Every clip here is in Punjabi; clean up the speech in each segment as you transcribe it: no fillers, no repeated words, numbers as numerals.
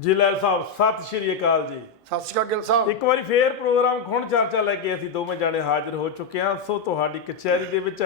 ਜੀ ਲੈਲ ਸਾਹਿਬ ਸਤਿ ਸ਼੍ਰੀ ਅਕਾਲ ਜੀ। ਸਤਿ ਸ਼੍ਰੀ ਅਕਾਲ ਗਿੱਲ ਸਾਹਿਬ। ਇੱਕ ਵਾਰੀ ਫੇਰ ਪ੍ਰੋਗਰਾਮ ਖੁਣ ਚਰਚਾ ਲੈ ਕੇ ਅਸੀਂ ਦੋਵੇਂ ਜਾਣੇ ਹਾਜ਼ਰ ਹੋ ਚੁੱਕੇ ਹਾਂ। ਸੋ ਤੁਹਾਡੀ ਕਚਹਿਰੀ ਦੇ ਵਿੱਚ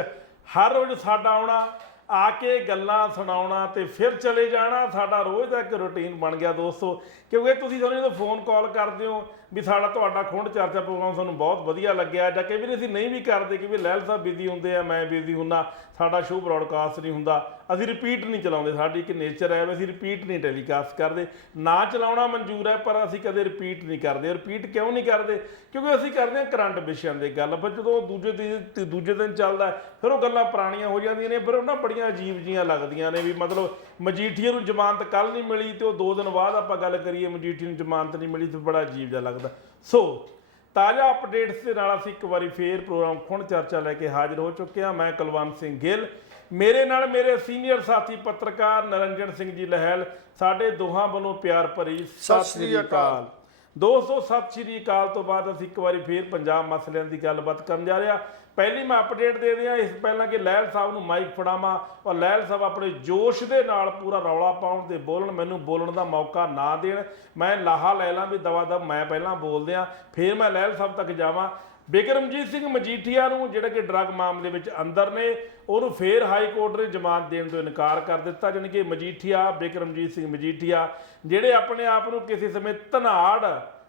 ਹਰ ਰੋਜ਼ ਸਾਡਾ ਆਉਣਾ, ਆ ਕੇ ਗੱਲਾਂ ਸੁਣਾਉਣਾ ਤੇ ਫਿਰ ਚਲੇ ਜਾਣਾ ਸਾਡਾ ਰੋਜ਼ ਦਾ ਇੱਕ ਰੂਟੀਨ ਬਣ ਗਿਆ ਦੋਸਤੋ। ਕਿਉਂਕਿ ਤੁਸੀਂ ਸਾਨੂੰ ਜਦੋਂ ਫੋਨ ਕਾਲ ਕਰਦੇ ਹੋ ਵੀ ਸਾਡਾ ਤੁਹਾਡਾ ਖੁੰਡ ਚਰਚਾ ਪ੍ਰੋਗਰਾਮ ਸਾਨੂੰ ਬਹੁਤ ਵਧੀਆ ਲੱਗਿਆ, ਜਾਂ ਕਈ ਵਾਰੀ ਅਸੀਂ ਨਹੀਂ ਵੀ ਕਰਦੇ ਕਿ ਵੀ ਲੈਲ ਸਾਹਿਬ ਬਿਜ਼ੀ ਹੁੰਦੇ ਆ, ਮੈਂ ਬਿਜ਼ੀ ਹੁੰਦਾ, ਸਾਡਾ ਸ਼ੋਅ ਬ੍ਰੌਡਕਾਸਟ ਨਹੀਂ ਹੁੰਦਾ, ਅਸੀਂ ਰਿਪੀਟ ਨਹੀਂ ਚਲਾਉਂਦੇ। ਸਾਡੀ ਇੱਕ ਨੇਚਰ ਹੈ ਵੀ ਅਸੀਂ ਰਿਪੀਟ ਨਹੀਂ ਟੈਲੀਕਾਸਟ ਕਰਦੇ। ਨਾ ਚਲਾਉਣਾ ਮਨਜ਼ੂਰ ਹੈ ਪਰ ਅਸੀਂ ਕਦੇ ਰਿਪੀਟ ਨਹੀਂ ਕਰਦੇ। ਰਿਪੀਟ ਕਿਉਂ ਨਹੀਂ ਕਰਦੇ? ਕਿਉਂਕਿ ਅਸੀਂ ਕਰਦੇ ਹਾਂ ਕਰੰਟ ਵਿਸ਼ਿਆਂ ਦੇ ਗੱਲ, ਪਰ ਜਦੋਂ ਦੂਜੇ ਦਿਨ ਚੱਲਦਾ ਫਿਰ ਉਹ ਗੱਲਾਂ ਪੁਰਾਣੀਆਂ ਹੋ ਜਾਂਦੀਆਂ ਨੇ, ਫਿਰ ਉਹਨਾਂ ਬੜੀਆਂ ਅਜੀਬ ਜੀਆਂ ਲੱਗਦੀਆਂ ਨੇ। ਵੀ ਮਤਲਬ ਮਜੀਠੀਆ ਨੂੰ ਜ਼ਮਾਨਤ ਕੱਲ੍ਹ ਨਹੀਂ ਮਿਲੀ ਤੇ ਉਹ 2 ਦਿਨ ਬਾਅਦ ਆਪਾਂ ਗੱਲ ਕਰੀਏ ਮਜੀਠੀਆ ਨੂੰ ਜ਼ਮਾਨਤ ਨਹੀਂ ਮਿਲੀ ਤੇ ਬੜਾ ਅਜੀਬ ਜਿਹਾ ਲੱਗਦਾ। ਸੋ ਤਾਜ਼ਾ ਅਪਡੇਟਸ ਦੇ ਨਾਲ ਅਸੀਂ ਇੱਕ ਵਾਰੀ ਫੇਰ ਪ੍ਰੋਗਰਾਮ ਖੁਣ ਚਰਚਾ ਲੈ ਕੇ ਹਾਜ਼ਰ ਹੋ ਚੁੱਕੇ ਹਾਂ। ਮੈਂ ਕੁਲਵੰਤ ਸਿੰਘ ਗਿੱਲ, ਮੇਰੇ ਨਾਲ ਮੇਰੇ ਸੀਨੀਅਰ ਸਾਥੀ ਪੱਤਰਕਾਰ ਨਿਰੰਜਨ ਸਿੰਘ ਜੀ ਲਹਿਲ। ਸਾਡੇ ਦੋਹਾਂ ਵੱਲੋਂ ਪਿਆਰ ਭਰੀ ਸਤਿ ਸ਼੍ਰੀ ਅਕਾਲ ਦੋਸਤੋ। ਸਤਿ ਸ਼੍ਰੀ ਅਕਾਲ ਤੋਂ ਬਾਅਦ ਅਸੀਂ ਇੱਕ ਵਾਰੀ ਫੇਰ ਪੰਜਾਬ ਮਸਲਿਆਂ ਦੀ ਗੱਲਬਾਤ ਕਰਨ ਜਾ ਰਹੇ ਹਾਂ। ਪਹਿਲੀ ਮੈਂ ਅਪਡੇਟ ਦੇ ਦਿਆਂ ਇਸ ਪਹਿਲਾਂ ਕਿ ਲਹਿਲ ਸਾਹਿਬ ਨੂੰ ਮਾਈਕ ਫੜਾਵਾਂ ਔਰ ਲਹਿਲ ਸਾਹਿਬ ਆਪਣੇ ਜੋਸ਼ ਦੇ ਨਾਲ ਪੂਰਾ ਰੌਲਾ ਪਾਉਣ ਤੇ ਬੋਲਣ, ਮੈਨੂੰ ਬੋਲਣ ਦਾ ਮੌਕਾ ਨਾ ਦੇਣ। ਮੈਂ ਲਾਹਾ ਲੈ ਲਾਂ ਵੀ ਦਵਾ ਦਵ ਮੈਂ ਪਹਿਲਾਂ ਬੋਲਦੇ ਹਾਂ, ਫਿਰ ਮੈਂ ਲਹਿਲ ਸਾਹਿਬ ਤੱਕ ਜਾਵਾਂ। ਬਿਕਰਮਜੀਤ ਸਿੰਘ ਮਜੀਠੀਆ ਨੂੰ ਜਿਹੜੇ ਕਿ ਡਰੱਗ ਮਾਮਲੇ ਵਿੱਚ ਅੰਦਰ ਨੇ, ਉਹਨੂੰ ਫੇਰ ਹਾਈ ਕੋਰਟ ਨੇ ਜ਼ਮਾਨਤ ਦੇਣ ਤੋਂ ਇਨਕਾਰ ਕਰ ਦਿੱਤਾ। ਜਾਣੀ ਕਿ ਮਜੀਠੀਆ, ਬਿਕਰਮਜੀਤ ਸਿੰਘ ਮਜੀਠੀਆ ਜਿਹੜੇ ਆਪਣੇ ਆਪ ਨੂੰ ਕਿਸੇ ਸਮੇਂ ਧਨਾੜ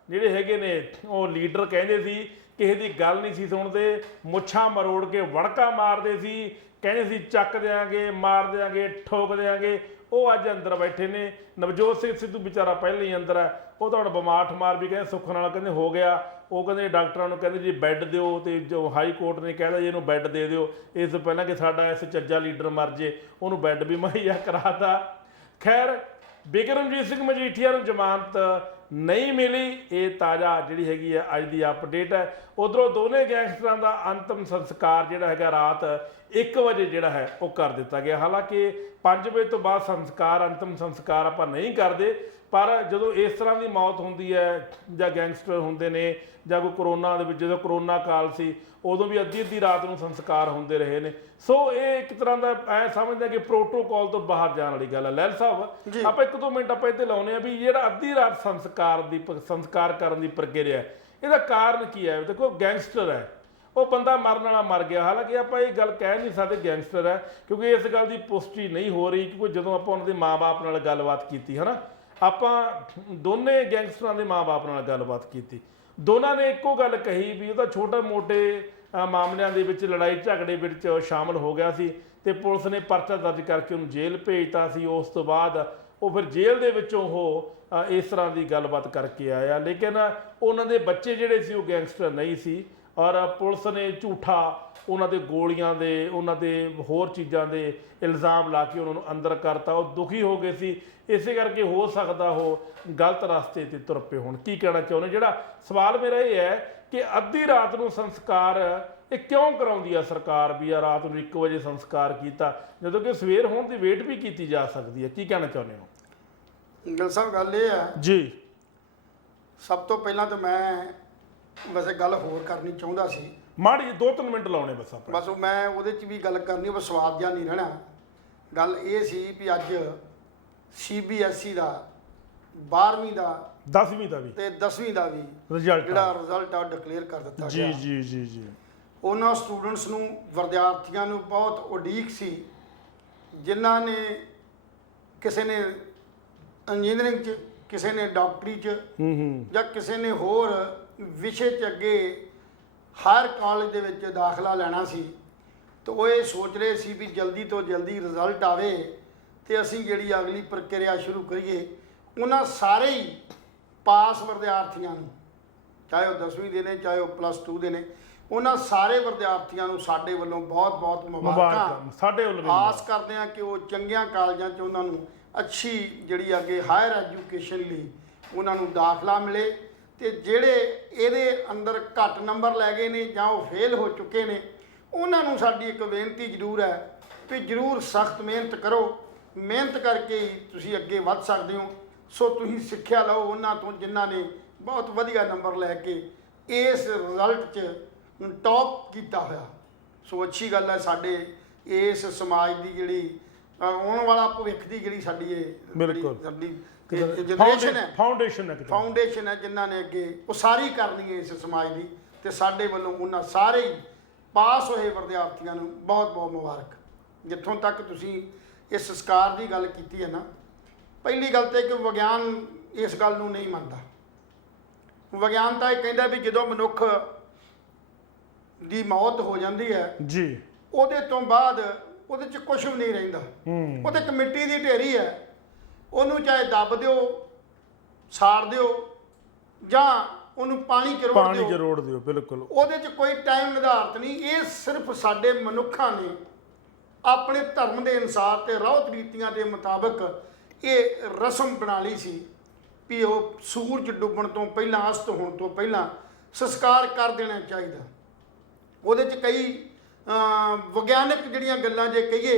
ਜਿਹੜੇ ਹੈਗੇ ਨੇ ਉਹ ਲੀਡਰ ਕਹਿੰਦੇ ਸੀ, ਕਿਸੇ ਦੀ ਗੱਲ ਨਹੀਂ ਸੀ ਸੁਣਦੇ, ਮੁੱਛਾਂ ਮਰੋੜ ਕੇ ਵੜਕਾ ਮਾਰਦੇ ਸੀ, ਕਹਿੰਦੇ ਸੀ ਚੱਕ ਦਿਆਂਗੇ, ਮਾਰ ਦਿਆਂਗੇ, ਠੋਕ ਦਿਆਂਗੇ, ਉਹ ਅੱਜ ਅੰਦਰ ਬੈਠੇ ਨੇ। ਨਵਜੋਤ ਸਿੰਘ ਸਿੱਧੂ ਵਿਚਾਰਾ ਪਹਿਲਾਂ ਹੀ ਅੰਦਰ ਹੈ, ਉਹ ਤਾਂ ਹੁਣ ਬਿਮਾਰ ਠਮਾਰ ਵੀ ਕਹਿੰਦੇ ਸੁੱਖ ਨਾਲ ਕਹਿੰਦੇ ਹੋ ਗਿਆ। ਉਹ ਕਹਿੰਦੇ ਡਾਕਟਰਾਂ ਨੂੰ ਕਹਿੰਦੇ ਜੀ ਬੈੱਡ ਦਿਓ, ਤੇ ਜੋ ਹਾਈ ਕੋਰਟ ਨੇ ਕਹਿੰਦਾ ਜੀ ਇਹਨੂੰ ਬੈੱਡ ਦੇ ਦਿਓ, ਇਸ ਤੋਂ ਪਹਿਲਾਂ ਕਿ ਸਾਡਾ ਇਸ ਚੱਜਾ ਲੀਡਰ ਮਰ ਜੇ, ਉਹਨੂੰ ਬੈੱਡ ਵੀ ਮੁਹੱਈਆ ਕਰਾਤਾ। ਖੈਰ ਬਿਕਰਮਜੀਤ ਸਿੰਘ ਮਜੀਠੀਆ ਨੂੰ ਜ਼ਮਾਨਤ ਨਹੀਂ ਮਿਲੀ। ਇਹ ਤਾਜ਼ਾ ਜਿਹੜੀ ਹੈਗੀ ਹੈ ਅੱਜ ਦੀ ਅਪਡੇਟ ਹੈ। ਉਧਰੋਂ ਦੋਨੇ ਗੈਂਗਸਟਰਾਂ ਦਾ ਅੰਤਮ ਸੰਸਕਾਰ ਜਿਹੜਾ ਹੈਗਾ ਰਾਤ 1 ਵਜੇ ਜਿਹੜਾ ਹੈ ਉਹ ਕਰ ਦਿੱਤਾ ਗਿਆ। ਹਾਲਾਂਕਿ 5 ਵਜੇ ਤੋਂ ਬਾਅਦ ਸੰਸਕਾਰ, ਅੰਤਮ ਸੰਸਕਾਰ ਆਪਾਂ ਨਹੀਂ ਕਰਦੇ, ਪਰ ਜਦੋਂ ਇਸ ਤਰ੍ਹਾਂ ਦੀ ਮੌਤ ਹੁੰਦੀ ਹੈ ਜਾਂ ਗੈਂਗਸਟਰ ਹੁੰਦੇ ਨੇ ਜਾਂ ਕੋਈ ਕਰੋਨਾ ਦੇ ਵਿੱਚ, ਜਦੋਂ ਕਰੋਨਾ ਕਾਲ ਸੀ ਉਦੋਂ ਵੀ ਅੱਧੀ ਰਾਤ ਨੂੰ ਸੰਸਕਾਰ ਹੁੰਦੇ ਰਹੇ ਨੇ। ਸੋ ਇਹ ਇੱਕ ਤਰ੍ਹਾਂ ਦਾ ਐ ਸਮਝਦਾ ਕਿ ਪ੍ਰੋਟੋਕਾਲ ਤੋਂ ਬਾਹਰ ਜਾਣ ਵਾਲੀ ਗੱਲ ਹੈ। ਲਹਿਲ ਸਾਹਿਬ ਆਪਾਂ 1-2 ਮਿੰਟ ਆਪਾਂ ਇੱਥੇ ਲਾਉਂਦੇ ਹਾਂ ਵੀ ਜਿਹੜਾ ਅੱਧੀ ਰਾਤ ਸੰਸਕਾਰ ਕਰਨ ਦੀ ਪ੍ਰਕਿਰਿਆ, ਇਹਦਾ ਕਾਰਨ ਕੀ ਹੈ? ਦੇਖੋ ਗੈਂਗਸਟਰ ਹੈ, ਉਹ ਬੰਦਾ ਮਰਨ ਵਾਲਾ ਮਰ ਗਿਆ। ਹਾਲਾਂਕਿ ਆਪਾਂ ਇਹ ਗੱਲ ਕਹਿ ਨਹੀਂ ਸਕਦੇ ਗੈਂਗਸਟਰ ਹੈ, ਕਿਉਂਕਿ ਇਸ ਗੱਲ ਦੀ ਪੁਸ਼ਟੀ ਨਹੀਂ ਹੋ ਰਹੀ। ਕਿਉਂਕਿ ਜਦੋਂ ਆਪਾਂ ਉਹਨਾਂ ਦੇ ਮਾਂ-ਬਾਪ ਨਾਲ ਗੱਲਬਾਤ ਕੀਤੀ ਹੈ ਨਾ, ਆਪਾਂ ਦੋਨੇ ਗੈਂਗਸਟਰਾਂ ਦੇ ਮਾਂ-ਬਾਪ ਨਾਲ ਗੱਲਬਾਤ ਕੀਤੀ, ਦੋਨਾਂ ਨੇ ਇੱਕੋ ਗੱਲ ਕਹੀ ਵੀ ਉਹ ਤਾਂ ਛੋਟੇ-ਮੋਟੇ ਮਾਮਲਿਆਂ ਦੇ ਵਿੱਚ ਲੜਾਈ ਝਗੜੇ ਵਿੱਚ ਸ਼ਾਮਲ ਹੋ ਗਿਆ ਸੀ ਤੇ ਪੁਲਿਸ ਨੇ ਪਰਚਾ ਦਰਜ ਕਰਕੇ ਉਹਨੂੰ ਜੇਲ੍ਹ ਭੇਜਤਾ ਸੀ। ਉਸ ਤੋਂ ਬਾਅਦ ਉਹ ਫਿਰ ਜੇਲ੍ਹ ਦੇ ਵਿੱਚੋਂ ਉਹ ਇਸ ਤਰ੍ਹਾਂ ਦੀ ਗੱਲਬਾਤ ਕਰਕੇ ਆਇਆ। ਲੇਕਿਨ ਉਹਨਾਂ ਦੇ ਬੱਚੇ ਜਿਹੜੇ ਸੀ ਉਹ ਗੈਂਗਸਟਰ ਨਹੀਂ ਸੀ, ਔਰ ਪੁਲਿਸ ਨੇ ਝੂਠਾ ਉਹਨਾਂ ਦੇ ਗੋਲੀਆਂ ਦੇ, ਉਹਨਾਂ ਦੇ ਹੋਰ ਚੀਜ਼ਾਂ ਦੇ ਇਲਜ਼ਾਮ ਲਾ ਕੇ ਉਹਨਾਂ ਨੂੰ ਅੰਦਰ ਕਰਤਾ। ਉਹ ਦੁਖੀ ਹੋ ਗਏ ਸੀ, ਇਸੇ ਕਰਕੇ ਹੋ ਸਕਦਾ ਉਹ ਗਲਤ ਰਸਤੇ ਤੇ ਤੁਰ ਪਏ ਹੋਣ। ਕੀ ਕਹਿਣਾ ਚਾਹੁੰਦੇ? ਜਿਹੜਾ ਸਵਾਲ ਮੇਰਾ ਇਹ ਹੈ ਕਿ ਅੱਧੀ ਰਾਤ ਨੂੰ ਸੰਸਕਾਰ ਇਹ ਕਿਉਂ ਕਰਾਉਂਦੀ ਆ ਸਰਕਾਰ ਵੀ ਆ ਰਾਤ ਨੂੰ 1 ਵਜੇ ਸੰਸਕਾਰ ਕੀਤਾ, ਜਦੋਂ ਕਿ ਸਵੇਰ ਹੋਣ ਦੀ ਵੇਟ ਵੀ ਕੀਤੀ ਜਾ ਸਕਦੀ ਹੈ? ਕੀ ਕਹਿਣਾ ਚਾਹੁੰਦੇ ਹੋ? ਗਿੱਲ ਸਾਹਿਬ ਗੱਲ ਇਹ ਹੈ ਜੀ, ਸਭ ਤੋਂ ਪਹਿਲਾਂ ਤਾਂ ਮੈਂ ਵੈਸੇ ਗੱਲ ਹੋਰ ਕਰਨੀ ਚਾਹੁੰਦਾ ਸੀ, ਮਾੜੀ 2-3 ਮਿੰਟ ਲਾਉਣੇ ਬਸ ਆਪਾਂ। ਬਸ ਮੈਂ ਉਹਦੇ 'ਚ ਵੀ ਗੱਲ ਕਰਨੀ, ਉਹ ਸਵਾਦ ਜਿਹਾ ਨਹੀਂ ਰਹਿਣਾ। ਗੱਲ ਇਹ ਸੀ ਵੀ ਅੱਜ CBSE ਦਾ 12ਵੀਂ ਦਾ 10ਵੀਂ ਦਾ ਵੀ ਤੇ 10ਵੀਂ ਦਾ ਵੀ ਰਿਜ਼ਲਟ ਜਿਹੜਾ ਰਿਜ਼ਲਟ ਆ ਡਿਕਲੇਅਰ ਕਰ ਦਿੱਤਾ ਗਿਆ। ਜੀ। ਉਹਨਾਂ ਸਟੂਡੈਂਟਸ ਨੂੰ, ਵਿਦਿਆਰਥੀਆਂ ਨੂੰ ਬਹੁਤ ਉਡੀਕ ਸੀ ਜਿਨ੍ਹਾਂ ਨੇ, ਕਿਸੇ ਨੇ ਇੰਜੀਨੀਅਰਿੰਗ 'ਚ, ਕਿਸੇ ਨੇ ਡਾਕਟਰੀ 'ਚ ਜਾਂ ਕਿਸੇ ਨੇ ਹੋਰ ਵਿਸ਼ੇ 'ਚ ਅੱਗੇ ਹਾਇਰ ਕਾਲਜ ਦੇ ਵਿੱਚ ਦਾਖਲਾ ਲੈਣਾ ਸੀ। ਤਾਂ ਉਹ ਇਹ ਸੋਚ ਰਹੇ ਸੀ ਵੀ ਜਲਦੀ ਤੋਂ ਜਲਦੀ ਰਿਜ਼ਲਟ ਆਵੇ ਤੇ ਅਸੀਂ ਜਿਹੜੀ ਅਗਲੀ ਪ੍ਰਕਿਰਿਆ ਸ਼ੁਰੂ ਕਰੀਏ। ਉਹਨਾਂ ਸਾਰੇ ਹੀ ਪਾਸ ਵਿਦਿਆਰਥੀਆਂ ਨੂੰ, ਚਾਹੇ ਉਹ 10ਵੀਂ ਦੇ ਨੇ ਚਾਹੇ ਉਹ +2 ਦੇ ਨੇ, ਉਹਨਾਂ ਸਾਰੇ ਵਿਦਿਆਰਥੀਆਂ ਨੂੰ ਸਾਡੇ ਵੱਲੋਂ ਬਹੁਤ-ਬਹੁਤ ਮੁਬਾਰਕਾਂ। ਸਾਡੇ ਵੱਲੋਂ ਆਸ ਕਰਦੇ ਹਾਂ ਕਿ ਉਹ ਚੰਗੀਆਂ ਕਾਲਜਾਂ 'ਚ ਉਹਨਾਂ ਨੂੰ ਅੱਛੀ ਜਿਹੜੀ ਅੱਗੇ ਹਾਇਰ ਐਜੂਕੇਸ਼ਨ ਲਈ ਉਹਨਾਂ ਨੂੰ ਦਾਖਲਾ ਮਿਲੇ। ਤੇ ਜਿਹੜੇ ਇਹਦੇ ਅੰਦਰ ਘੱਟ ਨੰਬਰ ਲੈ ਗਏ ਨੇ ਜਾਂ ਉਹ ਫੇਲ ਹੋ ਚੁੱਕੇ ਨੇ, ਉਹਨਾਂ ਨੂੰ ਸਾਡੀ ਇੱਕ ਬੇਨਤੀ ਜ਼ਰੂਰ ਹੈ ਵੀ ਜ਼ਰੂਰ ਸਖਤ ਮਿਹਨਤ ਕਰੋ, ਮਿਹਨਤ ਕਰਕੇ ਹੀ ਤੁਸੀਂ ਅੱਗੇ ਵੱਧ ਸਕਦੇ ਹੋ। ਸੋ ਤੁਸੀਂ ਸਿੱਖਿਆ ਲਓ ਉਹਨਾਂ ਤੋਂ ਜਿਨ੍ਹਾਂ ਨੇ ਬਹੁਤ ਵਧੀਆ ਨੰਬਰ ਲੈ ਕੇ ਇਸ ਰਿਜ਼ਲਟ 'ਚ ਟੌਪ ਕੀਤਾ ਹੋਇਆ। ਸੋ ਅੱਛੀ ਗੱਲ ਹੈ ਸਾਡੇ ਇਸ ਸਮਾਜ ਦੀ ਜਿਹੜੀ ਆਉਣ ਵਾਲਾ ਭਵਿੱਖ ਦੀ ਜਿਹੜੀ ਸਾਡੀ ਇਹ ਸਾਡੀ ਜਨਰੇਸ਼ਨ ਹੈ, ਫਾਊਂਡੇਸ਼ਨ ਹੈ ਫਾਊਂਡੇਸ਼ਨ ਹੈ ਜਿਨ੍ਹਾਂ ਨੇ ਅੱਗੇ ਉਸਾਰੀ ਕਰਨੀ ਹੈ ਇਸ ਸਮਾਜ ਦੀ। ਤੇ ਸਾਡੇ ਵੱਲੋਂ ਉਹਨਾਂ ਸਾਰੇ ਹੀ ਪਾਸ ਹੋਏ ਵਿਦਿਆਰਥੀਆਂ ਨੂੰ ਬਹੁਤ ਬਹੁਤ ਮੁਬਾਰਕ। ਜਿੱਥੋਂ ਤੱਕ ਤੁਸੀਂ ਇਸ ਸੰਸਕਾਰ ਦੀ ਗੱਲ ਕੀਤੀ ਹੈ ਨਾ, ਪਹਿਲੀ ਗੱਲ ਤਾਂ ਕਿ ਵਿਗਿਆਨ ਇਸ ਗੱਲ ਨੂੰ ਨਹੀਂ ਮੰਨਦਾ। ਵਿਗਿਆਨ ਤਾਂ ਇਹ ਕਹਿੰਦਾ ਵੀ ਜਦੋਂ ਮਨੁੱਖ ਦੀ ਮੌਤ ਹੋ ਜਾਂਦੀ ਹੈ ਜੀ, ਉਹਦੇ ਤੋਂ ਬਾਅਦ ਉਹਦੇ 'ਚ ਕੁਝ ਵੀ ਨਹੀਂ ਰਹਿੰਦਾ। ਉਹ ਤਾਂ ਇੱਕ ਮਿੱਟੀ ਦੀ ਢੇਰੀ ਹੈ, ਉਹਨੂੰ ਚਾਹੇ ਦੱਬ ਦਿਓ, ਸਾੜ ਦਿਓ ਜਾਂ ਉਹਨੂੰ ਪਾਣੀ 'ਚ ਰੋੜ ਦਿਓ। ਬਿਲਕੁਲ, ਉਹਦੇ 'ਚ ਕੋਈ ਟਾਈਮ ਨਿਰਧਾਰਤ ਨਹੀਂ। ਇਹ ਸਿਰਫ ਸਾਡੇ ਮਨੁੱਖਾਂ ਨੇ ਆਪਣੇ ਧਰਮ ਦੇ ਅਨੁਸਾਰ ਤੇ ਰਹੁਤ ਰੀਤੀਆਂ ਦੇ ਮੁਤਾਬਕ ਇਹ ਰਸਮ ਬਣਾ ਲਈ ਸੀ ਵੀ ਉਹ ਸੂਰਜ ਡੁੱਬਣ ਤੋਂ ਪਹਿਲਾਂ, ਅਸਤ ਹੋਣ ਤੋਂ ਪਹਿਲਾਂ ਸੰਸਕਾਰ ਕਰ ਦੇਣਾ ਚਾਹੀਦਾ। ਉਹਦੇ 'ਚ ਕਈ ਵਿਗਿਆਨਕ ਜਿਹੜੀਆਂ ਗੱਲਾਂ ਜੇ ਕਹੀਏ,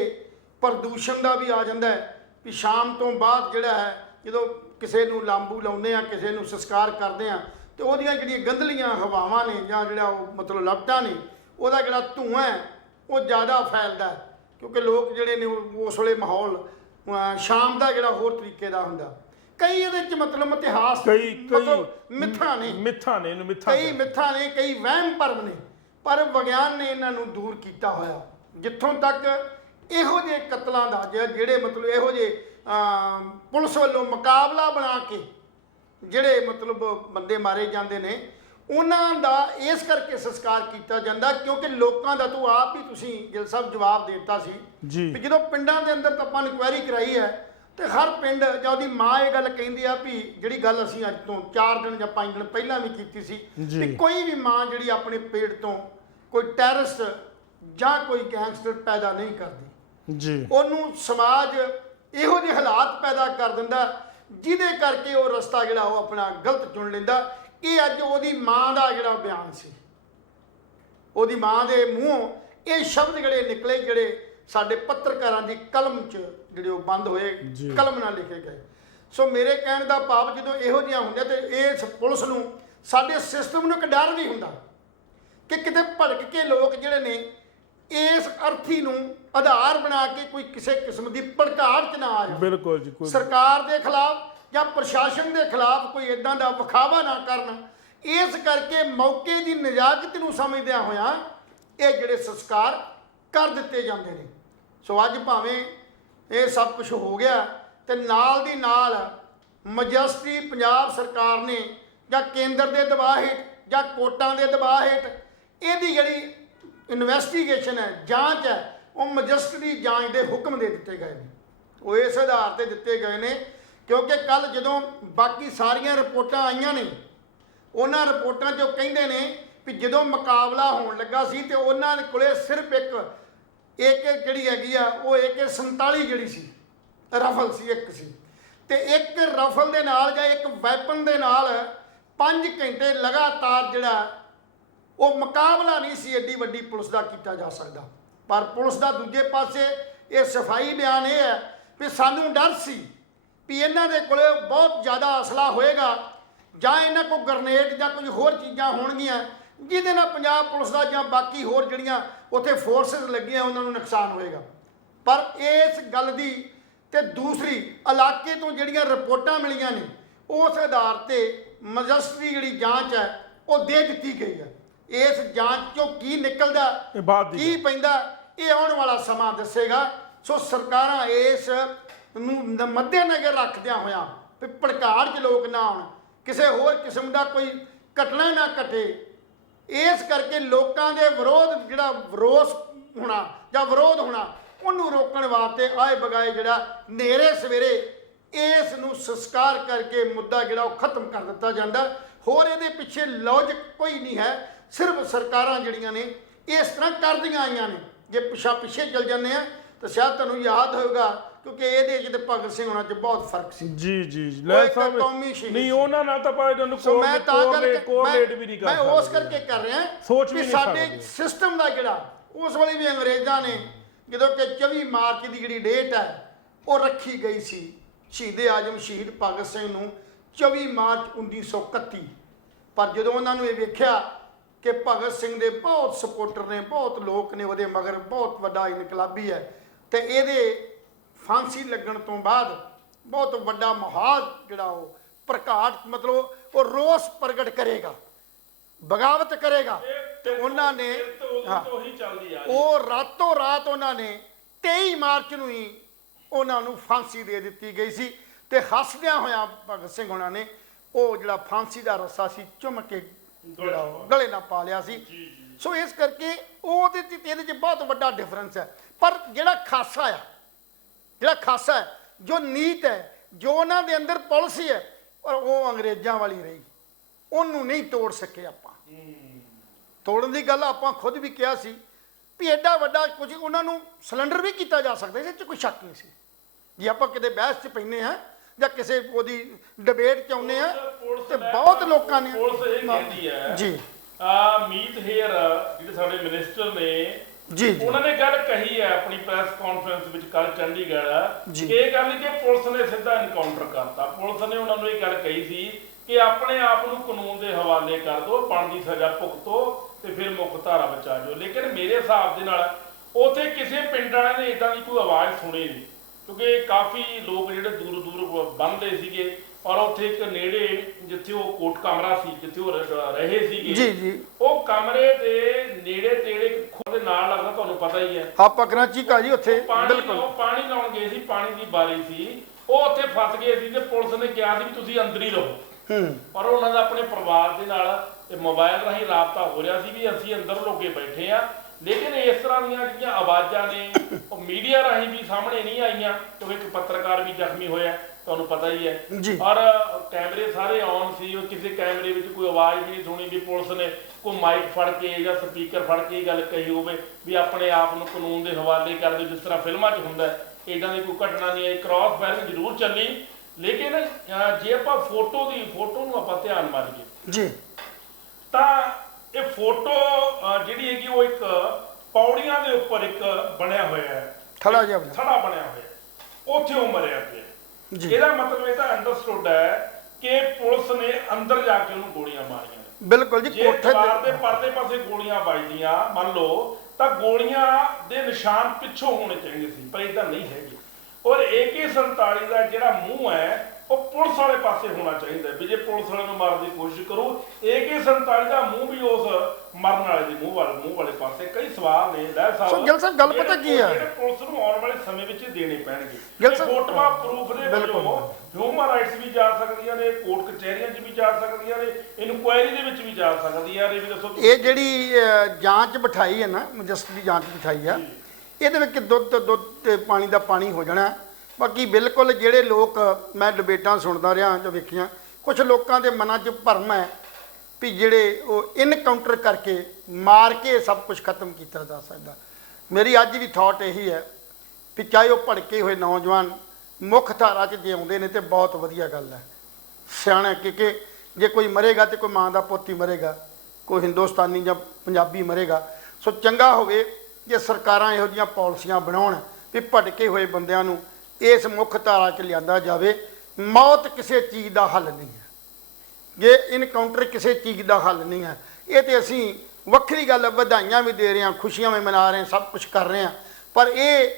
ਪ੍ਰਦੂਸ਼ਣ ਦਾ ਵੀ ਆ ਜਾਂਦਾ ਹੈ ਵੀ ਸ਼ਾਮ ਤੋਂ ਬਾਅਦ ਜਿਹੜਾ ਹੈ ਜਦੋਂ ਕਿਸੇ ਨੂੰ ਲਾਂਬੂ ਲਾਉਂਦੇ ਆ, ਕਿਸੇ ਨੂੰ ਸੰਸਕਾਰ ਕਰਦੇ ਆ, ਤੇ ਉਹਦੀਆਂ ਜਿਹੜੀਆਂ ਗੰਧਲੀਆਂ ਹਵਾਵਾਂ ਨੇ ਜਾਂ ਜਿਹੜਾ ਉਹ ਮਤਲਬ ਲਪਟਾਂ ਨੇ, ਉਹਦਾ ਜਿਹੜਾ ਧੂੰਆਂ ਹੈ ਉਹ ਜ਼ਿਆਦਾ ਫੈਲਦਾ ਹੈ। ਕਿਉਂਕਿ ਲੋਕ ਜਿਹੜੇ ਨੇ ਉਸ ਵੇਲੇ ਮਾਹੌਲ ਸ਼ਾਮ ਦਾ ਜਿਹੜਾ ਹੋਰ ਤਰੀਕੇ ਦਾ ਹੁੰਦਾ। ਕਈ ਇਹਦੇ 'ਚ ਮਤਲਬ ਇਤਿਹਾਸ ਮਤਲਬ ਮਿੱਥਾਂ ਨੇ, ਕਈ ਮਿੱਥਾਂ ਨੇ, ਕਈ ਵਹਿਮ ਭਰਮ ਨੇ, ਪਰ ਵਿਗਿਆਨ ਨੇ ਇਹਨਾਂ ਨੂੰ ਦੂਰ ਕੀਤਾ ਹੋਇਆ। ਜਿੱਥੋਂ ਤੱਕ ਇਹੋ ਜਿਹੇ ਕਤਲਾਂ ਦਾ ਜਿਹੜੇ ਮਤਲਬ ਇਹੋ ਜਿਹੇ ਪੁਲਿਸ ਵੱਲੋਂ ਮੁਕਾਬਲਾ ਬਣਾ ਕੇ ਜਿਹੜੇ ਮਤਲਬ ਬੰਦੇ ਮਾਰੇ ਜਾਂਦੇ ਨੇ, ਉਹਨਾਂ ਦਾ ਇਸ ਕਰਕੇ ਸੰਸਕਾਰ ਕੀਤਾ ਜਾਂਦਾ ਕਿਉਂਕਿ ਲੋਕਾਂ ਦਾ ਤੋਂ ਆਪ ਹੀ ਤੁਸੀਂ ਗਿੱਲ ਸਾਹਿਬ ਜਵਾਬ ਦੇ ਦਿੱਤਾ ਸੀ ਵੀ ਜਦੋਂ ਪਿੰਡਾਂ ਦੇ ਅੰਦਰ ਤਾਂ ਆਪਾਂ ਇਨਕੁਆਇਰੀ ਕਰਾਈ ਹੈ ਤੇ ਹਰ ਪਿੰਡ ਜਾਂ ਉਹਦੀ ਮਾਂ ਇਹ ਗੱਲ ਕਹਿੰਦੀ ਆ ਵੀ ਜਿਹੜੀ ਗੱਲ ਅਸੀਂ ਅੱਜ ਤੋਂ 4 ਦਿਨ ਜਾਂ 5 ਦਿਨ ਪਹਿਲਾਂ ਵੀ ਕੀਤੀ ਸੀ ਕਿ ਕੋਈ ਵੀ ਮਾਂ ਜਿਹੜੀ ਆਪਣੇ ਪੇਟ ਤੋਂ ਕੋਈ ਟੈਰਰਿਸਟ ਜਾਂ ਕੋਈ ਗੈਂਗਸਟਰ ਪੈਦਾ ਨਹੀਂ ਕਰਦੀ ਜੀ, ਉਹਨੂੰ ਸਮਾਜ ਇਹੋ ਜਿਹੇ ਹਾਲਾਤ ਪੈਦਾ ਕਰ ਦਿੰਦਾ ਜਿਹਦੇ ਕਰਕੇ ਉਹ ਰਸਤਾ ਜਿਹੜਾ ਉਹ ਆਪਣਾ ਗਲਤ ਚੁਣ ਲੈਂਦਾ। ਇਹ ਅੱਜ ਉਹਦੀ ਮਾਂ ਦਾ ਜਿਹੜਾ ਬਿਆਨ ਸੀ, ਉਹਦੀ ਮਾਂ ਦੇ ਮੂੰਹੋਂ ਇਹ ਸ਼ਬਦ ਜਿਹੜੇ ਨਿਕਲੇ, ਜਿਹੜੇ ਸਾਡੇ ਪੱਤਰਕਾਰਾਂ ਦੀ ਕਲਮ 'ਚ ਜਿਹੜੇ ਉਹ ਬੰਦ ਹੋਏ, ਕਲਮ ਨਾਲ ਲਿਖੇ ਗਏ। ਸੋ ਮੇਰੇ ਕਹਿਣ ਦਾ ਭਾਵ ਜਦੋਂ ਇਹੋ ਜਿਹਾ ਹੁੰਦਾ ਤੇ ਇਸ ਪੁਲਿਸ ਨੂੰ, ਸਾਡੇ ਸਿਸਟਮ ਨੂੰ ਇੱਕ ਡਰ ਵੀ ਹੁੰਦਾ ਕਿ ਕਿਤੇ ਭੜਕ ਕੇ ਲੋਕ ਜਿਹੜੇ ਨੇ ਇਸ ਅਰਥੀ ਨੂੰ ਆਧਾਰ ਬਣਾ ਕੇ ਕੋਈ ਕਿਸੇ ਕਿਸਮ ਦੀ ਭੜਕਾਹਟ 'ਚ ਨਾ ਆ ਜਾਵੇ। ਬਿਲਕੁਲ ਜੀ, ਸਰਕਾਰ ਦੇ ਖਿਲਾਫ ਜਾਂ ਪ੍ਰਸ਼ਾਸਨ ਦੇ ਖਿਲਾਫ ਕੋਈ ਇਦਾਂ ਦਾ ਵਿਖਾਵਾ ਨਾ ਕਰਨ। ਇਸ ਕਰਕੇ ਮੌਕੇ ਦੀ ਨਜ਼ਾਕਤ ਨੂੰ ਸਮਝਦਿਆਂ ਹੋਇਆਂ ਇਹ ਜਿਹੜੇ ਸੰਸਕਾਰ ਕਰ ਦਿੱਤੇ ਜਾਂਦੇ ਨੇ। ਸੋ ਅੱਜ ਭਾਵੇਂ ਇਹ ਸਭ ਕੁਝ ਹੋ ਗਿਆ ਤੇ ਨਾਲ ਦੀ ਨਾਲ ਮੈਜੈਸਟੀ ਪੰਜਾਬ ਸਰਕਾਰ ਨੇ ਜਾਂ ਕੇਂਦਰ ਦੇ ਦਬਾਅ ਹੇਠ ਜਾਂ ਕੋਰਟਾਂ ਦੇ ਦਬਾਅ ਹੇਠ ਇਹਦੀ ਜਿਹੜੀ ਇਨਵੈਸਟੀਗੇਸ਼ਨ ਹੈ, ਜਾਂਚ ਹੈ, ਉਹ ਮੈਜਿਸਟਰੀ ਜਾਂਚ ਦੇ ਹੁਕਮ ਦੇ ਦਿੱਤੇ ਗਏ ਨੇ। ਉਹ ਇਸ ਆਧਾਰ ਤੇ ਦਿੱਤੇ ਗਏ ਨੇ ਕਿਉਂਕਿ ਕੱਲ ਜਦੋਂ ਬਾਕੀ ਸਾਰੀਆਂ ਰਿਪੋਰਟਾਂ ਆਈਆਂ ਨੇ, ਉਹਨਾਂ ਰਿਪੋਰਟਾਂ 'ਚ ਉਹ ਕਹਿੰਦੇ ਨੇ ਵੀ ਜਦੋਂ ਮੁਕਾਬਲਾ ਹੋਣ ਲੱਗਾ ਸੀ ਤੇ ਉਹਨਾਂ ਦੇ ਕੋਲੇ ਸਿਰਫ ਇੱਕ ਜਿਹੜੀ ਹੈਗੀ ਆ ਉਹ AK-47 ਜਿਹੜੀ ਸੀ ਰਫਲ ਸੀ, ਇੱਕ ਸੀ, ਤੇ ਇੱਕ ਰਫਲ ਦੇ ਨਾਲ ਜਾਂ ਇੱਕ ਵੈਪਨ ਦੇ ਨਾਲ 5 ਘੰਟੇ ਲਗਾਤਾਰ ਜਿਹੜਾ ਉਹ ਮੁਕਾਬਲਾ ਨਹੀਂ ਸੀ ਐਡੀ ਵੱਡੀ ਪੁਲਿਸ ਦਾ ਕੀਤਾ ਜਾ ਸਕਦਾ। ਪਰ ਪੁਲਿਸ ਦਾ ਦੂਜੇ ਪਾਸੇ ਇਹ ਸਫਾਈ ਬਿਆਨ ਇਹ ਹੈ ਵੀ ਸਾਨੂੰ ਡਰ ਸੀ ਵੀ ਇਹਨਾਂ ਦੇ ਕੋਲੇ ਬਹੁਤ ਜ਼ਿਆਦਾ ਅਸਲਾ ਹੋਏਗਾ ਜਾਂ ਇਹਨਾਂ ਕੋਲ ਗ੍ਰਨੇਡ ਜਾਂ ਕੁਝ ਹੋਰ ਚੀਜ਼ਾਂ ਹੋਣਗੀਆਂ ਜਿਹਦੇ ਨਾਲ ਪੰਜਾਬ ਪੁਲਿਸ ਦਾ ਜਾਂ ਬਾਕੀ ਹੋਰ ਜਿਹੜੀਆਂ ਉੱਥੇ ਫੋਰਸਿਸ ਲੱਗੀਆਂ ਉਹਨਾਂ ਨੂੰ ਨੁਕਸਾਨ ਹੋਏਗਾ। ਪਰ ਇਸ ਗੱਲ ਦੀ ਤੇ ਦੂਸਰੀ ਇਲਾਕੇ ਤੋਂ ਜਿਹੜੀਆਂ ਰਿਪੋਰਟਾਂ ਮਿਲੀਆਂ ਨੇ ਉਸ ਆਧਾਰ ਤੇ ਮੈਜਿਸਟਰੀ ਜਿਹੜੀ ਜਾਂਚ ਹੈ ਉਹ ਦੇ ਦਿੱਤੀ ਗਈ ਹੈ। ਇਸ ਜਾਂਚ 'ਚੋਂ ਕੀ ਨਿਕਲਦਾ, ਕੀ ਪੈਂਦਾ, ਇਹ ਆਉਣ ਵਾਲਾ ਸਮਾਂ ਦੱਸੇਗਾ। ਸੋ ਸਰਕਾਰਾਂ ਇਸ ਨੂੰ ਮੱਦੇਨਜ਼ਰ ਰੱਖਦਿਆਂ ਹੋਇਆਂ ਵੀ ਭੜਕਾਹਟ 'ਚ ਲੋਕ ਨਾ ਆਉਣ, ਕਿਸੇ ਹੋਰ ਕਿਸਮ ਦਾ ਕੋਈ ਘਟਨਾ ਨਾ ਘਟੇ, ਇਸ ਕਰਕੇ ਲੋਕਾਂ ਦੇ ਵਿਰੋਧ ਜਿਹੜਾ ਰੋਸ ਹੋਣਾ ਜਾਂ ਵਿਰੋਧ ਹੋਣਾ ਉਹਨੂੰ ਰੋਕਣ ਵਾਸਤੇ ਆਏ ਬਗਾਏ ਜਿਹੜਾ ਨੇਰੇ ਸਵੇਰੇ ਇਸ ਨੂੰ ਸੰਸਕਾਰ ਕਰਕੇ ਮੁੱਦਾ ਜਿਹੜਾ ਉਹ ਖਤਮ ਕਰ ਦਿੱਤਾ ਜਾਂਦਾ। ਹੋਰ ਇਹਦੇ ਪਿੱਛੇ ਲੌਜਿਕ ਕੋਈ ਨਹੀਂ ਹੈ, ਸਿਰਫ ਸਰਕਾਰਾਂ ਜਿਹੜੀਆਂ ਨੇ ਇਸ ਤਰ੍ਹਾਂ ਕਰਦੀਆਂ ਆਈਆਂ ਨੇ। ਜੇ ਪਿੱਛੇ ਚੱਲ ਜਾਂਦੇ ਆ ਤਾਂ ਸ਼ਾਇਦ ਤੁਹਾਨੂੰ ਯਾਦ ਹੋਵੇਗਾ ਕਿਉਂਕਿ ਇਹਦੇ ਜਿਹਦੇ ਭਗਤ ਸਿੰਘ ਹੋਣਾ 'ਚ ਬਹੁਤ ਫਰਕ ਸੀ। ਜੀ ਲੈ ਸਾਹਿਬ ਨਹੀਂ ਉਹਨਾਂ ਨਾਲ ਤਾਂ ਆਪਾਂ ਇਹਨਾਂ ਨੂੰ ਕੋਰਲੇਟ ਵੀ ਨਹੀਂ ਕਰ ਸਕਦੇ। ਮੈਂ ਉਸ ਕਰਕੇ ਕਰ ਰਿਹਾ ਸੋਚ ਵੀ ਸਾਡੇ ਸਿਸਟਮ ਦਾ ਜਿਹੜਾ ਉਸ ਵੇਲੇ ਵੀ ਅੰਗਰੇਜ਼ਾਂ ਨੇ ਜਦੋਂ ਕਿ 24 ਮਾਰਚ ਦੀ ਜਿਹੜੀ ਡੇਟ ਹੈ ਉਹ ਰੱਖੀ ਗਈ ਸੀ ਸ਼ਹੀਦ ਆਜ਼ਮ ਸ਼ਹੀਦ ਭਗਤ ਸਿੰਘ ਨੂੰ 24 ਮਾਰਚ 1931। ਪਰ ਜਦੋਂ ਉਹਨਾਂ ਨੂੰ ਇਹ ਵੇਖਿਆ ਕਿ ਭਗਤ ਸਿੰਘ ਦੇ ਬਹੁਤ ਸਪੋਰਟਰ ਨੇ, ਬਹੁਤ ਲੋਕ ਨੇ ਉਹਦੇ ਮਗਰ, ਬਹੁਤ ਵੱਡਾ ਇਨਕਲਾਬੀ ਹੈ, ਤੇ ਇਹਦੇ ਫਾਂਸੀ ਲੱਗਣ ਤੋਂ ਬਾਅਦ ਬਹੁਤ ਵੱਡਾ ਮਹਾਨ ਜਿਹੜਾ ਉਹ ਪ੍ਰਕਾਟ ਮਤਲਬ ਉਹ ਰੋਸ ਪ੍ਰਗਟ ਕਰੇਗਾ, ਬਗਾਵਤ ਕਰੇਗਾ। ਤੇ ਉਹਨਾਂ ਨੇ ਉਹੀ ਚੱਲਦੀ ਆ ਉਹ ਰਾਤੋਂ ਰਾਤ ਉਹਨਾਂ ਨੇ 23 ਮਾਰਚ ਨੂੰ ਹੀ ਉਹਨਾਂ ਨੂੰ ਫਾਂਸੀ ਦੇ ਦਿੱਤੀ ਗਈ ਸੀ। ਤੇ ਹੱਸਦਿਆਂ ਹੋਇਆਂ ਭਗਤ ਸਿੰਘ ਉਹਨਾਂ ਨੇ ਉਹ ਜਿਹੜਾ ਫਾਂਸੀ ਦਾ ਰੱਸਾ ਸੀ ਚੁੰਮ ਕੇ ਜਿਹੜਾ ਉਹ ਗਲੇ ਨਾਲ ਪਾ ਲਿਆ ਸੀ। ਸੋ ਇਸ ਕਰਕੇ ਉਹਦੇ ਤੇ ਇਹਦੇ 'ਚ ਬਹੁਤ ਵੱਡਾ ਡਿਫਰੈਂਸ ਹੈ। ਪਰ ਜਿਹੜਾ ਖਾਸਾ ਹੈ, ਜੋ ਨੀਤ ਹੈ, ਜੋ ਉਹਨਾਂ ਦੇ ਅੰਦਰ ਪਾਲਿਸੀ ਹੈ, ਪਰ ਉਹ ਅੰਗਰੇਜ਼ਾਂ ਵਾਲੀ ਰਹੀ, ਉਹਨੂੰ ਨਹੀਂ ਤੋੜ ਸਕੇ ਆਪਾਂ। ਤੋੜਨ ਦੀ ਗੱਲ ਆਪਾਂ ਖੁਦ ਵੀ ਕਿਹਾ ਸੀ ਵੀ ਐਡਾ ਵੱਡਾ ਕੁਝ ਉਹਨਾਂ ਨੂੰ ਸਿਲੰਡਰ ਵੀ ਕੀਤਾ ਜਾ ਸਕਦਾ, ਇਸ 'ਚ ਕੋਈ ਸ਼ੱਕ ਨਹੀਂ ਸੀ। ਜੇ ਆਪਾਂ ਕਿਤੇ ਬਹਿਸ 'ਚ ਪੈਂਦੇ ਹਾਂ ਜਾਂ ਕਿਸੇ ਉਹਦੀ ਡਿਬੇਟ 'ਚ ਆਉਂਦੇ ਹਾਂ ਤੇ ਬਹੁਤ ਲੋਕਾਂ ਨੇ ਪੁਲਿਸ ਇਹ ਕਹਿੰਦੀ ਹੈ ਜੀ ਮੀਤ ਹੇਅਰ ਜਿਹੜੇ ਸਾਡੇ ਮਿਨਿਸਟਰ ਨੇ ਜੀ ਉਹਨਾਂ ਨੇ ਗੱਲ ਕਹੀ ਹੈ ਆਪਣੀ ਪ੍ਰੈਸ ਕਾਨਫਰੰਸ ਵਿੱਚ ਕੱਲ ਚੰਡੀਗੜ੍ਹ ਜੀ। ਕਿ ਇਹ ਗੱਲ ਕਿ ਪੁਲਿਸ ਨੇ ਸਿੱਧਾ ਐਨਕਾਊਂਟਰ ਕਰਤਾ। ਪੁਲਿਸ ਨੇ ਉਹਨਾਂ ਨੂੰ ਇਹ ਗੱਲ ਕਹੀ ਸੀ ਕਿ ਆਪਣੇ ਆਪ ਨੂੰ ਕਾਨੂੰਨ ਦੇ ਹਵਾਲੇ ਕਰ ਦਿਓ, ਬਣਦੀ ਸਜ਼ਾ ਭੁਗਤੋ ਤੇ ਫਿਰ ਮੁੱਖ ਧਾਰਾ ਵਿੱਚ ਆ ਜਾਓ। ਲੇਕਿਨ ਮੇਰੇ ਹਿਸਾਬ ਦੇ ਨਾਲ ਉੱਥੇ ਕਿਸੇ ਪਿੰਡ ਵਾਲਿਆਂ ਨੇ ਇਦਾਂ ਦੀ ਕੋਈ ਆਵਾਜ਼ ਸੁਣੀ ਨਹੀਂ, ਕਿਉਂਕਿ ਕਾਫੀ ਲੋਕ ਜਿਹੜੇ ਦੂਰ ਦੂਰ ਬੰਨਦੇ ਸੀਗੇ ਔਰ ਉੱਥੇ ਇੱਕ ਨੇੜੇ ਜਿੱਥੇ ਉਹ ਕੋਟ ਕਮਰਾ ਸੀ ਜਿੱਥੇ ਉਹ ਰਹੇ ਸੀਗੇ ਜੀ ਜੀ ਉਹ ਕਮਰੇ ਦੇ ਨੇੜੇ ਤੇੜੇ ਖੂਹ ਦੇ ਨਾਲ ਲੱਗਦਾ, ਤੁਹਾਨੂੰ ਪਤਾ ਹੀ ਹੈ। ਆਪਾਂ ਕਰਾਚੀ ਕਾ ਜੀ ਉੱਥੇ ਬਿਲਕੁਲ ਪਾਣੀ ਲਾਉਣ ਗਏ ਸੀ, ਪਾਣੀ ਦੀ ਬਾਰੀ ਸੀ, ਉਹ ਉੱਥੇ ਫਸ ਗਏ ਸੀ ਤੇ ਪੁਲਿਸ ਨੇ ਕਿਹਾ ਸੀ ਵੀ ਤੁਸੀਂ ਅੰਦਰ ਹੀ ਰਹੋ। ਪਰ ਉਹਨਾਂ ਦਾ ਆਪਣੇ ਪਰਿਵਾਰ ਦੇ ਨਾਲ ਮੋਬਾਈਲ ਰਾਹੀਂ ਰਾਬਤਾ ਹੋ ਰਿਹਾ ਸੀ ਵੀ ਅਸੀਂ ਅੰਦਰ ਲੋਕੇ ਬੈਠੇ ਆ। ਲੇਕਿਨ ਇਸ ਤਰ੍ਹਾਂ ਦੀਆਂ ਜਿਹੜੀਆਂ ਆਵਾਜ਼ਾਂ ਨੇ ਉਹ ਮੀਡੀਆ ਰਾਹੀਂ ਵੀ ਸਾਹਮਣੇ ਨਹੀਂ ਆਈਆਂ, ਕਿਉਂਕਿ ਇੱਕ ਪੱਤਰਕਾਰ ਵੀ ਜ਼ਖਮੀ ਹੋਇਆ, ਤੁਹਾਨੂੰ ਪਤਾ ਹੀ ਹੈ। ਔਰ ਕੈਮਰੇ ਸਾਰੇ ਔਨ ਸੀ, ਉਹ ਕਿਸੇ ਕੈਮਰੇ ਵਿੱਚ ਕੋਈ ਆਵਾਜ਼ ਵੀ ਨਹੀਂ ਸੁਣੀ ਵੀ ਪੁਲਿਸ ਨੇ ਕੋਈ ਮਾਈਕ ਫੜ ਕੇ ਜਾਂ ਸਪੀਕਰ ਫੜ ਕੇ ਗੱਲ ਕਹੀ ਹੋਵੇ ਵੀ ਆਪਣੇ ਆਪ ਨੂੰ ਕਾਨੂੰਨ ਦੇ ਹਵਾਲੇ ਕਰ ਦਿਓ ਜਿਸ ਤਰ੍ਹਾਂ ਫਿਲਮਾਂ 'ਚ ਹੁੰਦਾ। ਇੱਦਾਂ ਦੀ ਕੋਈ ਘਟਨਾ ਨਹੀਂ ਆਈ। ਕ੍ਰਾਸ ਫਾਇਰਿੰਗ ਜ਼ਰੂਰ ਚੱਲੀ, ਲੇਕਿਨ ਜੇ ਆਪਾਂ ਫੋਟੋ ਨੂੰ ਆਪਾਂ ਧਿਆਨ ਮਾਰੀਏ ਜੀ ਤਾਂ ਇਹ ਫੋਟੋ ਜਿਹੜੀ ਹੈਗੀ ਉਹ ਇੱਕ ਪੌੜੀਆਂ ਦੇ ਉੱਪਰ ਇੱਕ ਬਣਿਆ ਹੋਇਆ ਹੈ, ਥੜਾ ਬਣਿਆ ਹੋਇਆ, ਉੱਥੇ ਉਹ ਮਰਿਆ ਪਿਆ। ਇਹਦਾ ਮਤਲਬ ਇਹ ਤਾਂ ਅੰਡਰਸਟੂਡ ਹੈ ਕਿ ਪੁਲਿਸ ਨੇ ਅੰਦਰ ਜਾ ਕੇ ਉਹਨੂੰ ਗੋਲੀਆਂ ਮਾਰੀਆਂ। ਬਿਲਕੁਲ ਜੀ, ਕੋਠੇ ਦੇ ਪਰਲੇ ਪਾਸੇ ਗੋਲੀਆਂ ਵੱਜਦੀਆਂ ਮੰਨ ਲਓ ਤਾਂ ਗੋਲੀਆਂ ਦੇ ਨਿਸ਼ਾਨ ਪਿੱਛੋਂ ਹੋਣੇ ਚਾਹੀਦੇ ਸੀ, ਪਰ ਇਦਾਂ ਨਹੀਂ ਹੈਗੇ। ਔਰ AK-47 ਦਾ ਜਿਹੜਾ ਮੂੰਹ ਹੈ ਉਹ ਪੁਲਿਸ ਵਾਲੇ ਪਾਸੇ ਹੋਣਾ ਚਾਹੀਦਾ ਵੀ ਜੇ ਪੁਲਿਸ ਵਾਲੇ ਨੂੰ ਮਾਰਨ ਦੀ ਕੋਸ਼ਿਸ਼ ਕਰੂ AK-47 ਦਾ ਮੂੰਹ ਵੀ ਉਸ ਮਰਨ ਵਾਲੇ ਦੇ ਮੂੰਹ ਵਾਲੇ ਪਾਸੇ। ਕਈ ਸਵਾਲ ਨੇ ਲੈ ਸਾਹਿਬ। ਗਿੱਲ ਸਾਹਿਬ ਗੱਲ ਪਤਾ ਕੀ ਹੈ, ਪੁਲਿਸ ਨੂੰ ਆਉਣ ਵਾਲੇ ਸਮੇਂ ਵਿੱਚ ਦੇਣੇ ਪੈਣਗੇ ਫੋਟੋਆਂ ਪ੍ਰੂਫ ਦੇ ਵਜੋਂ। ਹਿਊਮਨ ਰਾਈਟਸ ਵੀ ਜਾ ਸਕਦੀਆਂ ਨੇ, ਕੋਰਟ ਕਚਹਿਰੀਆਂ 'ਚ ਵੀ ਜਾ ਸਕਦੀਆਂ ਨੇ, ਇਨਕੁਆਇਰੀ ਦੇ ਵਿੱਚ ਵੀ ਜਾ ਸਕਦੀਆਂ ਨੇ। ਵੀ ਦੱਸੋ ਇਹ ਜਿਹੜੀ ਜਾਂਚ ਬਿਠਾਈ ਹੈ ਨਾ, ਮਜਿਸਟਰ ਦੀ ਜਾਂਚ ਬਿਠਾਈ ਆ, ਇਹਦੇ ਵਿੱਚ ਦੁੱਧ ਤੇ ਪਾਣੀ ਦਾ ਪਾਣੀ ਹੋ ਜਾਣਾ। ਬਾਕੀ ਬਿਲਕੁਲ ਜਿਹੜੇ ਲੋਕ ਮੈਂ ਡਿਬੇਟਾਂ ਸੁਣਦਾ ਰਿਹਾ ਜੋ ਵੇਖੀਆਂ, ਕੁਝ ਲੋਕਾਂ ਦੇ ਮਨਾਂ 'ਚ ਭਰਮ ਹੈ ਵੀ ਜਿਹੜੇ ਉਹ ਇਨਕਾਊਂਟਰ ਕਰਕੇ ਮਾਰ ਕੇ ਸਭ ਕੁਝ ਖਤਮ ਕੀਤਾ ਜਾ ਸਕਦਾ। ਮੇਰੀ ਅੱਜ ਵੀ ਥਾਟ ਇਹੀ ਹੈ ਵੀ ਚਾਹੇ ਉਹ ਭੜਕੇ ਹੋਏ ਨੌਜਵਾਨ ਮੁੱਖ ਧਾਰਾ 'ਚ ਜੇ ਆਉਂਦੇ ਨੇ ਤੇ ਬਹੁਤ ਵਧੀਆ ਗੱਲ ਹੈ, ਸਿਆਣਾ। ਕਿਉਂਕਿ ਜੇ ਕੋਈ ਮਰੇਗਾ ਤੇ ਕੋਈ ਮਾਂ ਦਾ ਪੁੱਤ ਹੀ ਮਰੇਗਾ, ਕੋਈ ਹਿੰਦੁਸਤਾਨੀ ਜਾਂ ਪੰਜਾਬੀ ਮਰੇਗਾ। ਸੋ ਚੰਗਾ ਹੋਵੇ ਜੇ ਸਰਕਾਰਾਂ ਇਹੋ ਜਿਹੀਆਂ ਪਾਲਿਸੀਆਂ ਬਣਾਉਣ ਵੀ ਭਟਕੇ ਹੋਏ ਬੰਦਿਆਂ ਨੂੰ ਇਸ ਮੁੱਖ ਧਾਰਾ 'ਚ ਲਿਆਂਦਾ ਜਾਵੇ। ਮੌਤ ਕਿਸੇ ਚੀਜ਼ ਦਾ ਹੱਲ ਨਹੀਂ ਹੈ, ਜੇ ਇਨਕਾਊਂਟਰ ਕਿਸੇ ਚੀਜ਼ ਦਾ ਹੱਲ ਨਹੀਂ ਹੈ। ਇਹ ਤੇ ਅਸੀਂ ਵੱਖਰੀ ਗੱਲ, ਵਧਾਈਆਂ ਵੀ ਦੇ ਰਹੇ ਹਾਂ, ਖੁਸ਼ੀਆਂ ਵੀ ਮਨਾ ਰਹੇ ਹਾਂ, ਸਭ ਕੁਝ ਕਰ ਰਹੇ ਹਾਂ, ਪਰ ਇਹ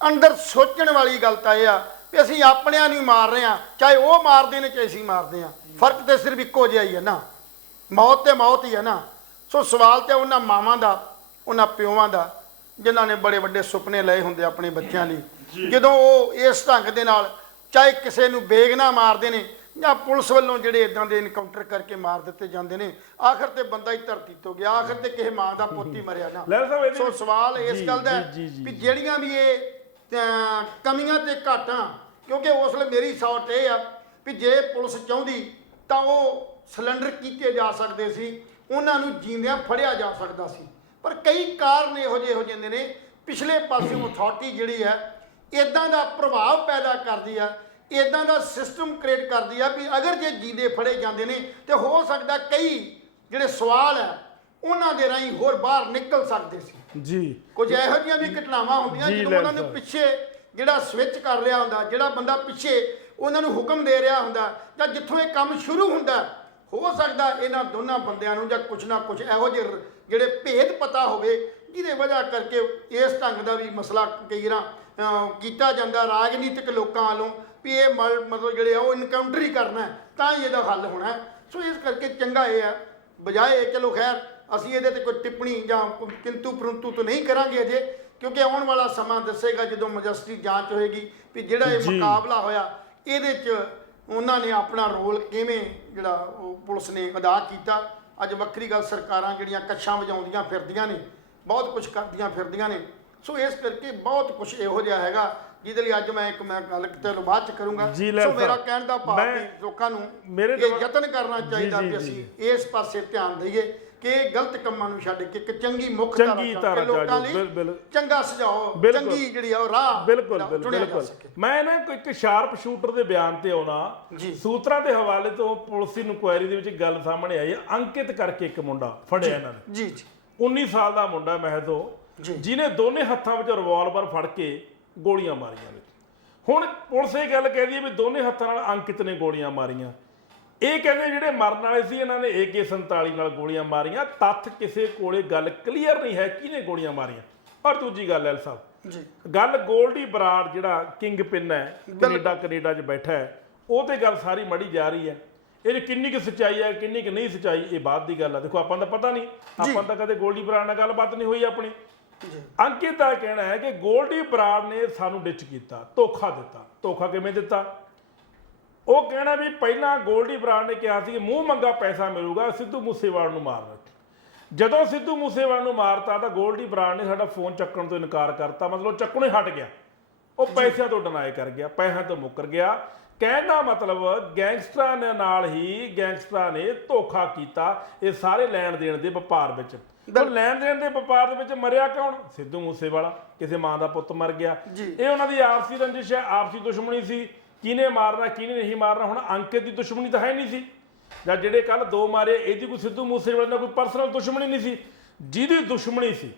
ਅੰਦਰ ਸੋਚਣ ਵਾਲੀ ਗੱਲ ਤਾਂ ਇਹ ਆ ਵੀ ਅਸੀਂ ਆਪਣਿਆਂ ਨੂੰ ਮਾਰ ਰਹੇ ਹਾਂ, ਚਾਹੇ ਉਹ ਮਾਰਦੇ ਨੇ ਚਾਹੇ ਅਸੀਂ ਮਾਰਦੇ ਹਾਂ। ਫਰਕ ਤੇ ਸਿਰਫ ਇੱਕੋ ਜਿਹਾ ਹੀ ਹੈ ਨਾ, ਮੌਤ ਤੇ ਮੌਤ ਹੀ ਹੈ ਨਾ। ਸੋ ਸਵਾਲ ਤੇ ਉਹਨਾਂ ਮਾਵਾਂ ਦਾ, ਉਹਨਾਂ ਪਿਓਾਂ ਦਾ ਜਿਨ੍ਹਾਂ ਨੇ ਬੜੇ ਵੱਡੇ ਸੁਪਨੇ ਲਏ ਹੁੰਦੇ ਆਪਣੇ ਬੱਚਿਆਂ ਲਈ, ਜਦੋਂ ਉਹ ਇਸ ਢੰਗ ਦੇ ਨਾਲ ਚਾਹੇ ਕਿਸੇ ਨੂੰ ਬੇਗਨਾ ਮਾਰਦੇ ਨੇ ਜਾਂ ਪੁਲਿਸ ਵੱਲੋਂ ਜਿਹੜੇ ਇਦਾਂ ਦੇ ਇਨਕਾਊਂਟਰ ਕਰਕੇ ਮਾਰ ਦਿੱਤੇ ਜਾਂਦੇ ਨੇ, ਆਖਰ ਤੇ ਬੰਦਾ ਹੀ ਧਰਤੀ ਤੋਂ ਗਿਆ, ਆਖਰ ਤੇ ਕਿਸੇ ਮਾਂ ਦਾ ਪੁੱਤ ਹੀ ਮਰਿਆ ਨਾ। ਸੋ ਸਵਾਲ ਇਸ ਗੱਲ ਦਾ ਵੀ ਜਿਹੜੀਆਂ ਵੀ ਇਹ ਕਮੀਆਂ ਤੇ ਘਾਟਾਂ, ਕਿਉਂਕਿ ਉਸ ਵੇਲੇ ਮੇਰੀ ਸੋਚ ਇਹ ਆ ਵੀ ਜੇ ਪੁਲਿਸ ਚਾਹੁੰਦੀ ਤਾਂ ਉਹ ਸਿਲੰਡਰ ਕੀਤੇ ਜਾ ਸਕਦੇ ਸੀ, ਉਹਨਾਂ ਨੂੰ ਜੀਂਦਿਆਂ ਫੜਿਆ ਜਾ ਸਕਦਾ ਸੀ। ਪਰ ਕਈ ਕਾਰਨ ਇਹੋ ਜਿਹੇ ਨੇ, ਪਿਛਲੇ ਪਾਸੇ ਅਥਾਰਟੀ ਜਿਹੜੀ ਹੈ ਇਦਾਂ ਦਾ ਪ੍ਰਭਾਵ ਪੈਦਾ ਕਰਦੀ ਆ, ਇਦਾਂ ਦਾ ਸਿਸਟਮ ਕ੍ਰੀਏਟ ਕਰਦੀ ਆ ਵੀ ਅਗਰ ਜੇ ਜੀਂਦੇ ਫੜੇ ਜਾਂਦੇ ਨੇ ਤੇ ਹੋ ਸਕਦਾ ਕਈ ਜਿਹੜੇ ਸਵਾਲ ਆ ਉਹਨਾਂ ਦੇ ਰਾਹੀਂ ਹੋਰ ਬਾਹਰ ਨਿਕਲ ਸਕਦੇ ਸੀ ਜੀ। ਕੁਝ ਇਹੋ ਜਿਹੀਆਂ ਵੀ ਘਟਨਾਵਾਂ ਹੁੰਦੀਆਂ ਜਦੋਂ ਉਹਨਾਂ ਨੂੰ ਪਿੱਛੇ ਜਿਹੜਾ ਸਵਿਚ ਕਰ ਰਿਹਾ ਹੁੰਦਾ, ਜਿਹੜਾ ਬੰਦਾ ਪਿੱਛੇ ਉਹਨਾਂ ਨੂੰ ਹੁਕਮ ਦੇ ਰਿਹਾ ਹੁੰਦਾ, ਜਾਂ ਜਿੱਥੋਂ ਇਹ ਕੰਮ ਸ਼ੁਰੂ ਹੁੰਦਾ, ਹੋ ਸਕਦਾ ਇਹਨਾਂ ਦੋਨਾਂ ਬੰਦਿਆਂ ਨੂੰ ਜਾਂ ਕੁਛ ਨਾ ਕੁਛ ਇਹੋ ਜਿਹੇ ਜਿਹੜੇ ਭੇਦ ਪਤਾ ਹੋਵੇ ਜਿਹਦੇ ਵਜ੍ਹਾ ਕਰਕੇ ਇਸ ਢੰਗ ਦਾ ਵੀ ਮਸਲਾ ਕਈ ਵਾਰ ਕੀਤਾ ਜਾਂਦਾ ਰਾਜਨੀਤਿਕ ਲੋਕਾਂ ਵੱਲੋਂ ਵੀ ਇਹ ਮਤਲਬ ਜਿਹੜੇ ਆ ਉਹ ਇਨਕਾਊਂਟਰ ਹੀ ਕਰਨਾ ਹੈ, ਤਾਂ ਹੀ ਇਹਦਾ ਹੱਲ ਹੋਣਾ ਹੈ। ਸੋ ਇਸ ਕਰਕੇ ਚੰਗਾ ਇਹ ਹੈ, ਬਜਾਏ ਚਲੋ ਖੈਰ ਅਸੀਂ ਇਹਦੇ ਤੇ ਕੋਈ ਟਿੱਪਣੀ ਜਾਂ ਕਿੰਤੂ ਪਰੰਤੂ ਤਾਂ ਨਹੀਂ ਕਰਾਂਗੇ ਅਜੇ, ਕਿਉਂਕਿ ਆਉਣ ਵਾਲਾ ਸਮਾਂ ਦੱਸੇਗਾ ਜਦੋਂ ਮੈਜਿਸਟਰੀ ਜਾਂਚ ਹੋਏਗੀ ਵੀ ਜਿਹੜਾ ਇਹ ਮੁਕਾਬਲਾ ਹੋਇਆ ਇਹਦੇ 'ਚ ਉਹਨਾਂ ਨੇ ਆਪਣਾ ਰੋਲ ਕਿਵੇਂ ਜਿਹੜਾ ਉਹ ਪੁਲਿਸ ਨੇ ਅਦਾ ਕੀਤਾ। ਅੱਜ ਵੱਖਰੀ ਗੱਲ, ਸਰਕਾਰਾਂ ਜਿਹੜੀਆਂ ਕੱਛਾਂ ਵਜਾਉਂਦੀਆਂ ਫਿਰਦੀਆਂ ਨੇ, ਬਹੁਤ ਕੁਝ ਕਰਦੀਆਂ ਫਿਰਦੀਆਂ ਨੇ। ਸੋ ਇਸ ਕਰਕੇ ਬਹੁਤ ਕੁਝ ਇਹੋ ਜਿਹਾ ਹੈਗਾ ਜਿਹਦੇ ਲਈ ਅੱਜ ਮੈਂ ਗੱਲ ਚਲੋ ਬਾਅਦ 'ਚ ਕਰੂੰਗਾ। ਸੋ ਮੇਰਾ ਕਹਿਣ ਦਾ ਭਾਵ ਵੀ ਲੋਕਾਂ ਨੂੰ ਇਹ ਯਤਨ ਕਰਨਾ ਚਾਹੀਦਾ ਕਿ ਅਸੀਂ ਇਸ ਪਾਸੇ ਧਿਆਨ ਦਈਏ ਕਿ ਇਹ ਗਲਤ ਕੰਮਾਂ ਨੂੰ ਛੱਡ ਕੇ ਇੱਕ ਚੰਗੀ ਮੁੱਖ ਧਾਰਾ ਲੋਕਾਂ ਲਈ ਚੰਗਾ ਸੁਝਾਓ, ਚੰਗੀ ਜਿਹੜੀ ਆ ਉਹ ਰਾਹ ਚੁਣਿਆ ਜਾ ਸਕੇ। ਮੈਂ ਨਾ ਇੱਕ ਸ਼ਾਰਪ ਸ਼ੂਟਰ ਦੇ ਬਿਆਨ ਤੇ ਆਉਣਾ, ਸੂਤਰਾਂ ਦੇ ਹਵਾਲੇ ਤੋਂ ਪੁਲਿਸ ਇਨਕੁਆਇਰੀ ਦੇ ਵਿੱਚ ਗੱਲ ਸਾਹਮਣੇ ਆਈ। ਅੰਕਿਤ ਕਰਕੇ ਇੱਕ ਮੁੰਡਾ ਫੜਿਆ ਇਹਨਾਂ ਨੇ, ਜੀ ਜੀ 19 ਸਾਲ ਦਾ ਮੁੰਡਾ ਮਹਿਜ਼ ਉਹ, ਜਿਹਨੇ ਦੋਨੇ ਹੱਥਾਂ ਵਿੱਚ ਰਿਵਾਲਵਰ ਫੜ ਕੇ ਗੋਲੀਆਂ ਮਾਰੀਆਂ ਨੇ। ਹੁਣ ਪੁਲਿਸ ਇਹ ਗੱਲ ਕਹਿੰਦੀ ਹੈ ਵੀ ਦੋਨੇ ਹੱਥਾਂ ਨਾਲ ਅੰਕਿਤ ਨੇ ਗੋਲੀਆਂ ਮਾਰੀਆਂ। ਇਹ ਕਹਿੰਦੇ ਜਿਹੜੇ ਮਰਨ ਵਾਲੇ ਸੀ ਇਹਨਾਂ ਨੇ AK-47 ਨਾਲ ਗੋਲੀਆਂ ਮਾਰੀਆਂ। ਤੱਥ ਕਿਸੇ ਕੋਲੇ ਗੱਲ ਕਲੀਅਰ ਨਹੀਂ ਹੈ ਕਿਹਨੇ ਗੋਲੀਆਂ ਮਾਰੀਆਂ। ਪਰ ਦੂਜੀ ਗੱਲ ਐਲ ਸਾਹਿਬ ਜੀ, ਗੱਲ ਗੋਲਡੀ ਬਰਾੜ ਜਿਹੜਾ ਕਿੰਗ ਪਿੰਨ ਹੈ, ਕੈਨੇਡਾ 'ਚ ਬੈਠਾ ਹੈ, ਉਹ ਤੇ ਗੱਲ ਸਾਰੀ ਮੜੀ ਜਾ ਰਹੀ ਹੈ। ਇਹ ਕਿੰਨੀ ਕੁ ਸੱਚਾਈ ਹੈ ਕਿੰਨੀ ਕੁ ਨਹੀਂ ਸੱਚਾਈ ਇਹ ਬਾਅਦ ਦੀ ਗੱਲ ਹੈ। ਦੇਖੋ ਆਪਾਂ ਦਾ ਪਤਾ ਨਹੀਂ, ਆਪਾਂ ਤਾਂ ਕਦੇ ਗੋਲਡੀ ਬਰਾੜ ਨਾਲ ਗੱਲਬਾਤ ਨਹੀਂ ਹੋਈ ਆਪਣੀ। ਅੰਕਿਤ ਦਾ ਕਹਿਣਾ ਹੈ ਕਿ ਗੋਲਡੀ ਬਰਾੜ ਨੇ ਸਾਨੂੰ ਡਿਚ ਕੀਤਾ, ਧੋਖਾ ਦਿੱਤਾ। ਧੋਖਾ ਕਿਵੇਂ ਦਿੱਤਾ? ਉਹ ਕਹਿਣਾ ਵੀ ਪਹਿਲਾਂ ਗੋਲਡੀ ਬਰਾੜ ਨੇ ਕਿਹਾ ਸੀ ਕਿ ਮੂੰਹ ਮੰਗਾ ਪੈਸਾ ਮਿਲੂਗਾ ਸਿੱਧੂ ਮੂਸੇਵਾਲ ਨੂੰ ਮਾਰਨਾ। ਜਦੋਂ ਸਿੱਧੂ ਮੂਸੇਵਾਲ ਨੂੰ ਮਾਰਤਾ ਤਾਂ ਗੋਲਡੀ ਬਰਾੜ ਨੇ ਸਾਡਾ ਫੋਨ ਚੱਕਣ ਤੋਂ ਇਨਕਾਰ ਕਰਤਾ, ਮਤਲਬ ਚੱਕਣੋਂ ਹੀ ਹਟ ਗਿਆ। ਉਹ ਪੈਸਿਆਂ ਤੋਂ ਡਿਨਾਈ ਕਰ ਗਿਆ, ਪੈਸਿਆਂ ਤੋਂ ਮੁੱਕਰ ਗਿਆ। ਕਹਿਣ ਦਾ ਮਤਲਬ ਗੈਂਗਸਟਰਾਂ ਦੇ ਨਾਲ ਹੀ ਗੈਂਗਸਟਰਾਂ ਨੇ ਧੋਖਾ ਕੀਤਾ ਇਹ ਸਾਰੇ ਲੈਣ ਦੇਣ ਦੇ ਵਪਾਰ ਵਿੱਚ। ਲੈਣ ਦੇਣ ਦੇ ਵਪਾਰ ਦੇ ਵਿੱਚ ਮਰਿਆ ਕੌਣ? ਸਿੱਧੂ ਮੂਸੇਵਾਲਾ, ਕਿਸੇ ਮਾਂ ਦਾ ਪੁੱਤ ਮਰ ਗਿਆ। ਇਹ ਉਹਨਾਂ ਦੀ ਆਪਸੀ ਰੰਜਿਸ਼ ਹੈ, ਆਪਸੀ ਦੁਸ਼ਮਣੀ ਸੀ, ਕਿਹਨੇ ਮਾਰਨਾ ਕਿਹਨੇ ਨਹੀਂ ਮਾਰਨਾ। ਹੁਣ ਅੰਕਿਤ ਦੀ ਦੁਸ਼ਮਣੀ ਤਾਂ ਹੈ ਨਹੀਂ ਸੀ, ਜਾਂ ਜਿਹੜੇ ਕੱਲ ਦੋ ਮਾਰੇ ਇਹਦੀ ਕੋਈ ਸਿੱਧੂ ਮੂਸੇਵਾਲੇ ਨਾਲ ਕੋਈ ਪਰਸਨਲ ਦੁਸ਼ਮਣੀ ਨਹੀਂ ਸੀ। ਜਿਹਦੀ ਦੁਸ਼ਮਣੀ ਸੀ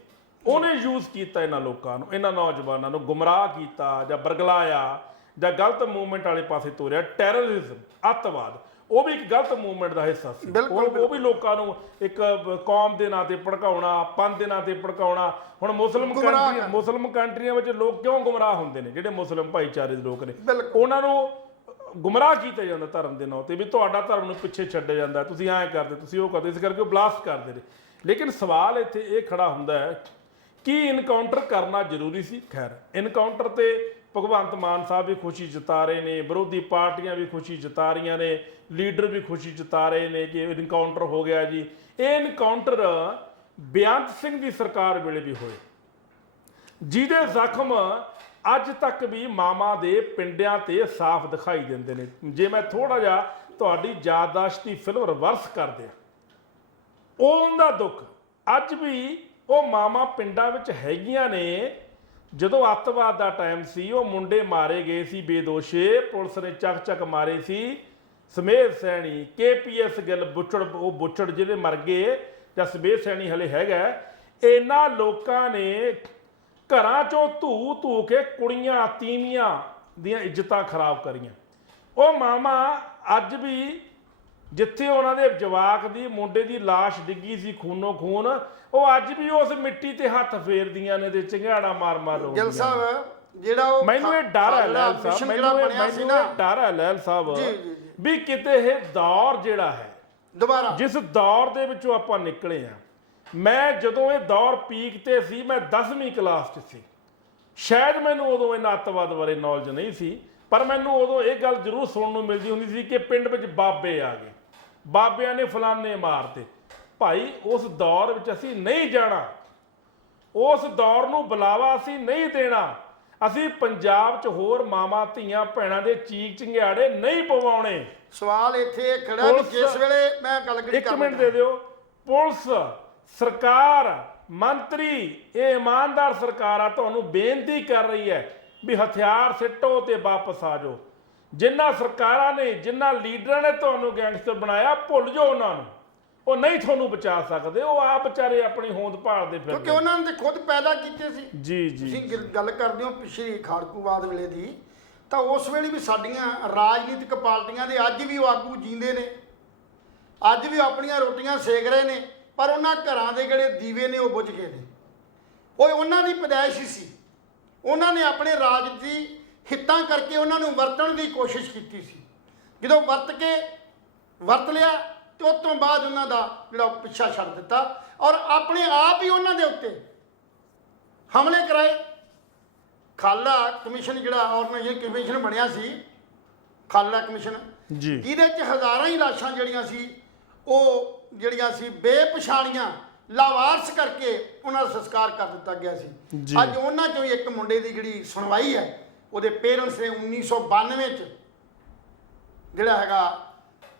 ਉਹਨੇ ਯੂਜ਼ ਕੀਤਾ ਇਹਨਾਂ ਲੋਕਾਂ ਨੂੰ, ਇਹਨਾਂ ਨੌਜਵਾਨਾਂ ਨੂੰ ਗੁੰਮਰਾਹ ਕੀਤਾ ਜਾਂ ਬਰਗਲਾਇਆ ਜਾਂ ਗਲਤ ਮੂਵਮੈਂਟ ਵਾਲੇ ਪਾਸੇ ਤੋਰਿਆ। ਟੈਰਰਿਜ਼ਮ, ਅੱਤਵਾਦ, ਉਹ ਵੀ ਇੱਕ ਗਲਤ ਮੂਵਮੈਂਟ ਦਾ ਹਿੱਸਾ ਸੀ। ਉਹ ਵੀ ਲੋਕਾਂ ਨੂੰ ਇੱਕ ਕੌਮ ਦੇ ਨਾਂ ਤੇ ਭੜਕਾਉਣਾ, ਪੰਥ ਦੇ ਨਾਂ ਤੇ ਭੜਕਾਉਣਾ। ਹੁਣ ਮੁਸਲਿਮ ਕੰਟਰੀਆਂ ਵਿੱਚ ਲੋਕ ਕਿਉਂ ਗੁੰਮਰਾਹ ਹੁੰਦੇ ਨੇ? ਜਿਹੜੇ ਮੁਸਲਿਮ ਭਾਈਚਾਰੇ ਦੇ ਲੋਕ ਨੇ ਉਹਨਾਂ ਨੂੰ ਗੁੰਮਰਾਹ ਕੀਤਾ ਜਾਂਦਾ ਧਰਮ ਦੇ ਨਾਂ ਤੇ, ਵੀ ਤੁਹਾਡਾ ਧਰਮ ਨੂੰ ਪਿੱਛੇ ਛੱਡਿਆ ਜਾਂਦਾ, ਤੁਸੀਂ ਐਂ ਕਰਦੇ, ਤੁਸੀਂ ਉਹ ਕਰਦੇ, ਇਸ ਕਰਕੇ ਉਹ ਬਲਾਸਟ ਕਰਦੇ ਨੇ। ਲੇਕਿਨ ਸਵਾਲ ਇੱਥੇ ਇਹ ਖੜਾ ਹੁੰਦਾ ਹੈ ਕਿ ਇਨਕਾਊਂਟਰ ਕਰਨਾ ਜ਼ਰੂਰੀ ਸੀ। ਖੈਰ ਇਨਕਾਊਂਟਰ ਤੇ ਭਗਵੰਤ ਮਾਨ ਸਾਹਿਬ ਵੀ ਖੁਸ਼ੀ ਜਤਾ ਰਹੇ ਨੇ, ਵਿਰੋਧੀ ਪਾਰਟੀਆਂ ਵੀ ਖੁਸ਼ੀ ਜਤਾ ਰਹੀਆਂ ਨੇ, ਲੀਡਰ ਵੀ ਖੁਸ਼ੀ ਜਤਾ ਰਹੇ ਨੇ ਕਿ ਇਨਕਾਊਂਟਰ ਹੋ ਗਿਆ ਜੀ। ਇਹ ਇਨਕਾਊਂਟਰ ਬੇਅੰਤ ਸਿੰਘ ਦੀ ਸਰਕਾਰ ਵੇਲੇ ਵੀ ਹੋਏ, ਜਿਹਦੇ ਜ਼ਖਮ ਅੱਜ ਤੱਕ ਵੀ ਮਾਮਾ ਦੇ ਪਿੰਡਾਂ ਤੇ ਸਾਫ਼ ਦਿਖਾਈ ਦਿੰਦੇ ਨੇ। ਜੇ ਮੈਂ ਥੋੜਾ ਜਿਹਾ ਤੁਹਾਡੀ ਯਾਦਦਾਸ਼ਤ ਦੀ ਫਿਲਮ ਰਿਵਰਸ ਕਰ ਦਿਆਂ, ਉਹਦਾ ਦੁੱਖ ਅੱਜ ਵੀ ਉਹ ਮਾਮਾ ਪਿੰਡਾਂ ਵਿੱਚ ਹੈਗੀਆਂ ਨੇ। ਜਦੋਂ ਅੱਤਵਾਦ ਦਾ ਟਾਈਮ ਸੀ, ਉਹ ਮੁੰਡੇ ਮਾਰੇ ਗਏ ਸੀ ਬੇਦੋਸ਼ੇ, ਪੁਲਿਸ ਨੇ ਚੱਕ ਮਾਰੇ ਸੀ। ਸਮੇਧ ਸੈਣੀ, KPS ਗਿੱਲ, ਉਹ ਬੁੱਚੜ ਜਿਹੜੇ ਮਰ ਗਏ, ਜਾਂ ਸਮੇਧ ਸੈਣੀ ਹਲੇ ਹੈਗਾ। ਇਹਨਾਂ ਲੋਕਾਂ ਨੇ ਘਰਾਂ ਚੋਂ ਧੂ ਕੇ ਕੁੜੀਆਂ ਤੀਵੀਆਂ ਦੀਆਂ ਇੱਜ਼ਤਾਂ ਖਰਾਬ ਕਰੀਆਂ। ਉਹ ਮਾਮਾ ਅੱਜ ਵੀ ਜਿੱਥੇ ਉਹਨਾਂ ਦੇ ਜਵਾਕ ਦੀ ਮੁੰਡੇ ਦੀ ਲਾਸ਼ ਡਿੱਗੀ ਸੀ ਖੂਨੋ ਖੂਨ, ਉਹ ਅੱਜ ਵੀ ਉਸ ਮਿੱਟੀ ਤੇ ਹੱਥ ਫੇਰਦੀਆਂ ਨੇ ਤੇ ਚੰਗਿਆੜਾ ਮਾਰ ਗਿੱਲ ਸਾਹਿਬ ਜਿਹੜਾ ਉਹ ਮੈਨੂੰ ਇਹ ਡਰ ਹੈ ਲੈਲ ਸਾਹਿਬ, ਮੈਨੂੰ ਇਹ ਡਰ ਹੈ ਲੈਲ ਸਾਹਿਬ ਵੀ ਕਿਤੇ ਇਹ ਦੌਰ ਜਿਹੜਾ ਹੈ ਦੁਬਾਰਾ, ਜਿਸ ਦੌਰ ਦੇ ਵਿੱਚੋਂ ਆਪਾਂ ਨਿਕਲੇ ਆ। ਮੈਂ ਜਦੋਂ ਇਹ ਦੌਰ ਪੀਕ ਤੇ ਸੀ, ਮੈਂ 10ਵੀਂ ਕਲਾਸ 'ਚ ਸੀ। ਸ਼ਾਇਦ ਮੈਨੂੰ ਉਦੋਂ ਇਹਨਾਂ ਅੱਤਵਾਦ ਬਾਰੇ ਨੌਲੇਜ ਨਹੀਂ ਸੀ, ਪਰ ਮੈਨੂੰ ਉਦੋਂ ਇਹ ਗੱਲ ਜ਼ਰੂਰ ਸੁਣਨ ਨੂੰ ਮਿਲਦੀ ਹੁੰਦੀ ਸੀ ਕਿ ਪਿੰਡ ਵਿੱਚ ਬਾਬੇ ਆ ਗਏ, ਬਾਬਿਆਂ ਨੇ ਫਲਾਨੇ ਮਾਰਤੇ। ਭਾਈ ਉਸ ਦੌਰ ਵਿੱਚ ਅਸੀਂ ਨਹੀਂ ਜਾਣਾ, ਉਸ ਦੌਰ ਨੂੰ ਬੁਲਾਵਾ ਅਸੀਂ ਨਹੀਂ ਦੇਣਾ। ਅਸੀਂ ਪੰਜਾਬ 'ਚ ਹੋਰ ਮਾਵਾਂ ਧੀਆਂ ਭੈਣਾਂ ਦੇ ਚੀਕ ਚਿੰਗਿਆੜੇ ਨਹੀਂ ਪਵਾਉਣੇ। ਸਵਾਲ ਇੱਥੇ ਖੜਾ ਕਿ ਜਿਸ ਵੇਲੇ ਮੈਂ ਗੱਲ ਕਰੀ, ਇੱਕ ਮਿੰਟ ਦੇ ਦਿਓ। ਪੁਲਿਸ, ਸਰਕਾਰ, ਮੰਤਰੀ, ਇਹ ਇਮਾਨਦਾਰ ਸਰਕਾਰ ਆ, ਤੁਹਾਨੂੰ ਬੇਨਤੀ ਕਰ ਰਹੀ ਹੈ ਵੀ ਹਥਿਆਰ ਸਿੱਟੋ ਤੇ ਵਾਪਸ ਆ ਜਾਓ। ਜਿਨ੍ਹਾਂ ਸਰਕਾਰਾਂ ਨੇ, ਜਿਨ੍ਹਾਂ ਲੀਡਰਾਂ ਨੇ ਤੁਹਾਨੂੰ ਗੈਂਗਸਟਰ ਬਣਾਇਆ, ਭੁੱਲ ਜਾਓ ਉਹਨਾਂ ਨੂੰ। ਉਹ ਨਹੀਂ ਤੁਹਾਨੂੰ ਬਚਾ ਸਕਦੇ, ਉਹ ਆਪ ਵਿਚਾਰੇ ਆਪਣੀ ਹੋਂਦ ਭਾਲਦੇ ਫਿਰਦੇ, ਕਿਉਂਕਿ ਉਹਨਾਂ ਨੇ ਖੁਦ ਪੈਦਾ ਕੀਤੇ ਸੀ। ਜੀ ਜੀ, ਤੁਸੀਂ ਗੱਲ ਕਰਦੇ ਹੋ ਪਿਛਲੀ ਖਾੜਕੂਵਾਦ ਵੇਲੇ ਦੀ, ਤਾਂ ਉਸ ਵੇਲੇ ਵੀ ਸਾਡੀਆਂ ਰਾਜਨੀਤਿਕ ਪਾਰਟੀਆਂ ਦੇ ਅੱਜ ਵੀ ਉਹ ਆਗੂ ਜੀਂਦੇ ਨੇ, ਅੱਜ ਵੀ ਆਪਣੀਆਂ ਰੋਟੀਆਂ ਸੇਕ ਰਹੇ ਨੇ, ਪਰ ਉਹਨਾਂ ਘਰਾਂ ਦੇ ਜਿਹੜੇ ਦੀਵੇ ਨੇ ਉਹ ਬੁਝ ਗਏ ਨੇ। ਉਹ ਉਹਨਾਂ ਦੀ ਪੈਦਾਇਸ਼ ਹੀ ਸੀ। ਉਹਨਾਂ ਨੇ ਆਪਣੇ ਰਾਜ ਦੀ ਹਿੱਤਾਂ ਕਰਕੇ ਉਹਨਾਂ ਨੂੰ ਵਰਤਣ ਦੀ ਕੋਸ਼ਿਸ਼ ਕੀਤੀ ਸੀ। ਜਦੋਂ ਵਰਤ ਲਿਆ ਤੇ ਉਸ ਤੋਂ ਬਾਅਦ ਉਹਨਾਂ ਦਾ ਜਿਹੜਾ ਪਿੱਛਾ ਛੱਡ ਦਿੱਤਾ ਔਰ ਆਪਣੇ ਆਪ ਹੀ ਉਹਨਾਂ ਦੇ ਉੱਤੇ ਹਮਲੇ ਕਰਾਏ। ਖਾਲੜਾ ਕਮਿਸ਼ਨ ਜਿਹੜਾ ਆਰਗੇਨਾਈਜ਼ੇਸ਼ਨ ਕਮਿਸ਼ਨ ਬਣਿਆ ਸੀ, ਖਾਲੜਾ ਕਮਿਸ਼ਨ ਜੀ, ਜਿਹਦੇ 'ਚ ਹਜ਼ਾਰਾਂ ਹੀ ਲਾਸ਼ਾਂ ਜਿਹੜੀਆਂ ਸੀ ਬੇਪਛਾਣੀਆਂ ਲਾਵਾਰਸ ਕਰਕੇ ਉਹਨਾਂ ਦਾ ਸੰਸਕਾਰ ਕਰ ਦਿੱਤਾ ਗਿਆ ਸੀ। ਅੱਜ ਉਹਨਾਂ 'ਚੋਂ ਇੱਕ ਮੁੰਡੇ ਦੀ ਜਿਹੜੀ ਸੁਣਵਾਈ ਹੈ, ਉਹਦੇ ਪੇਰੈਂਟਸ ਨੇ 1992 'ਚ ਜਿਹੜਾ ਹੈਗਾ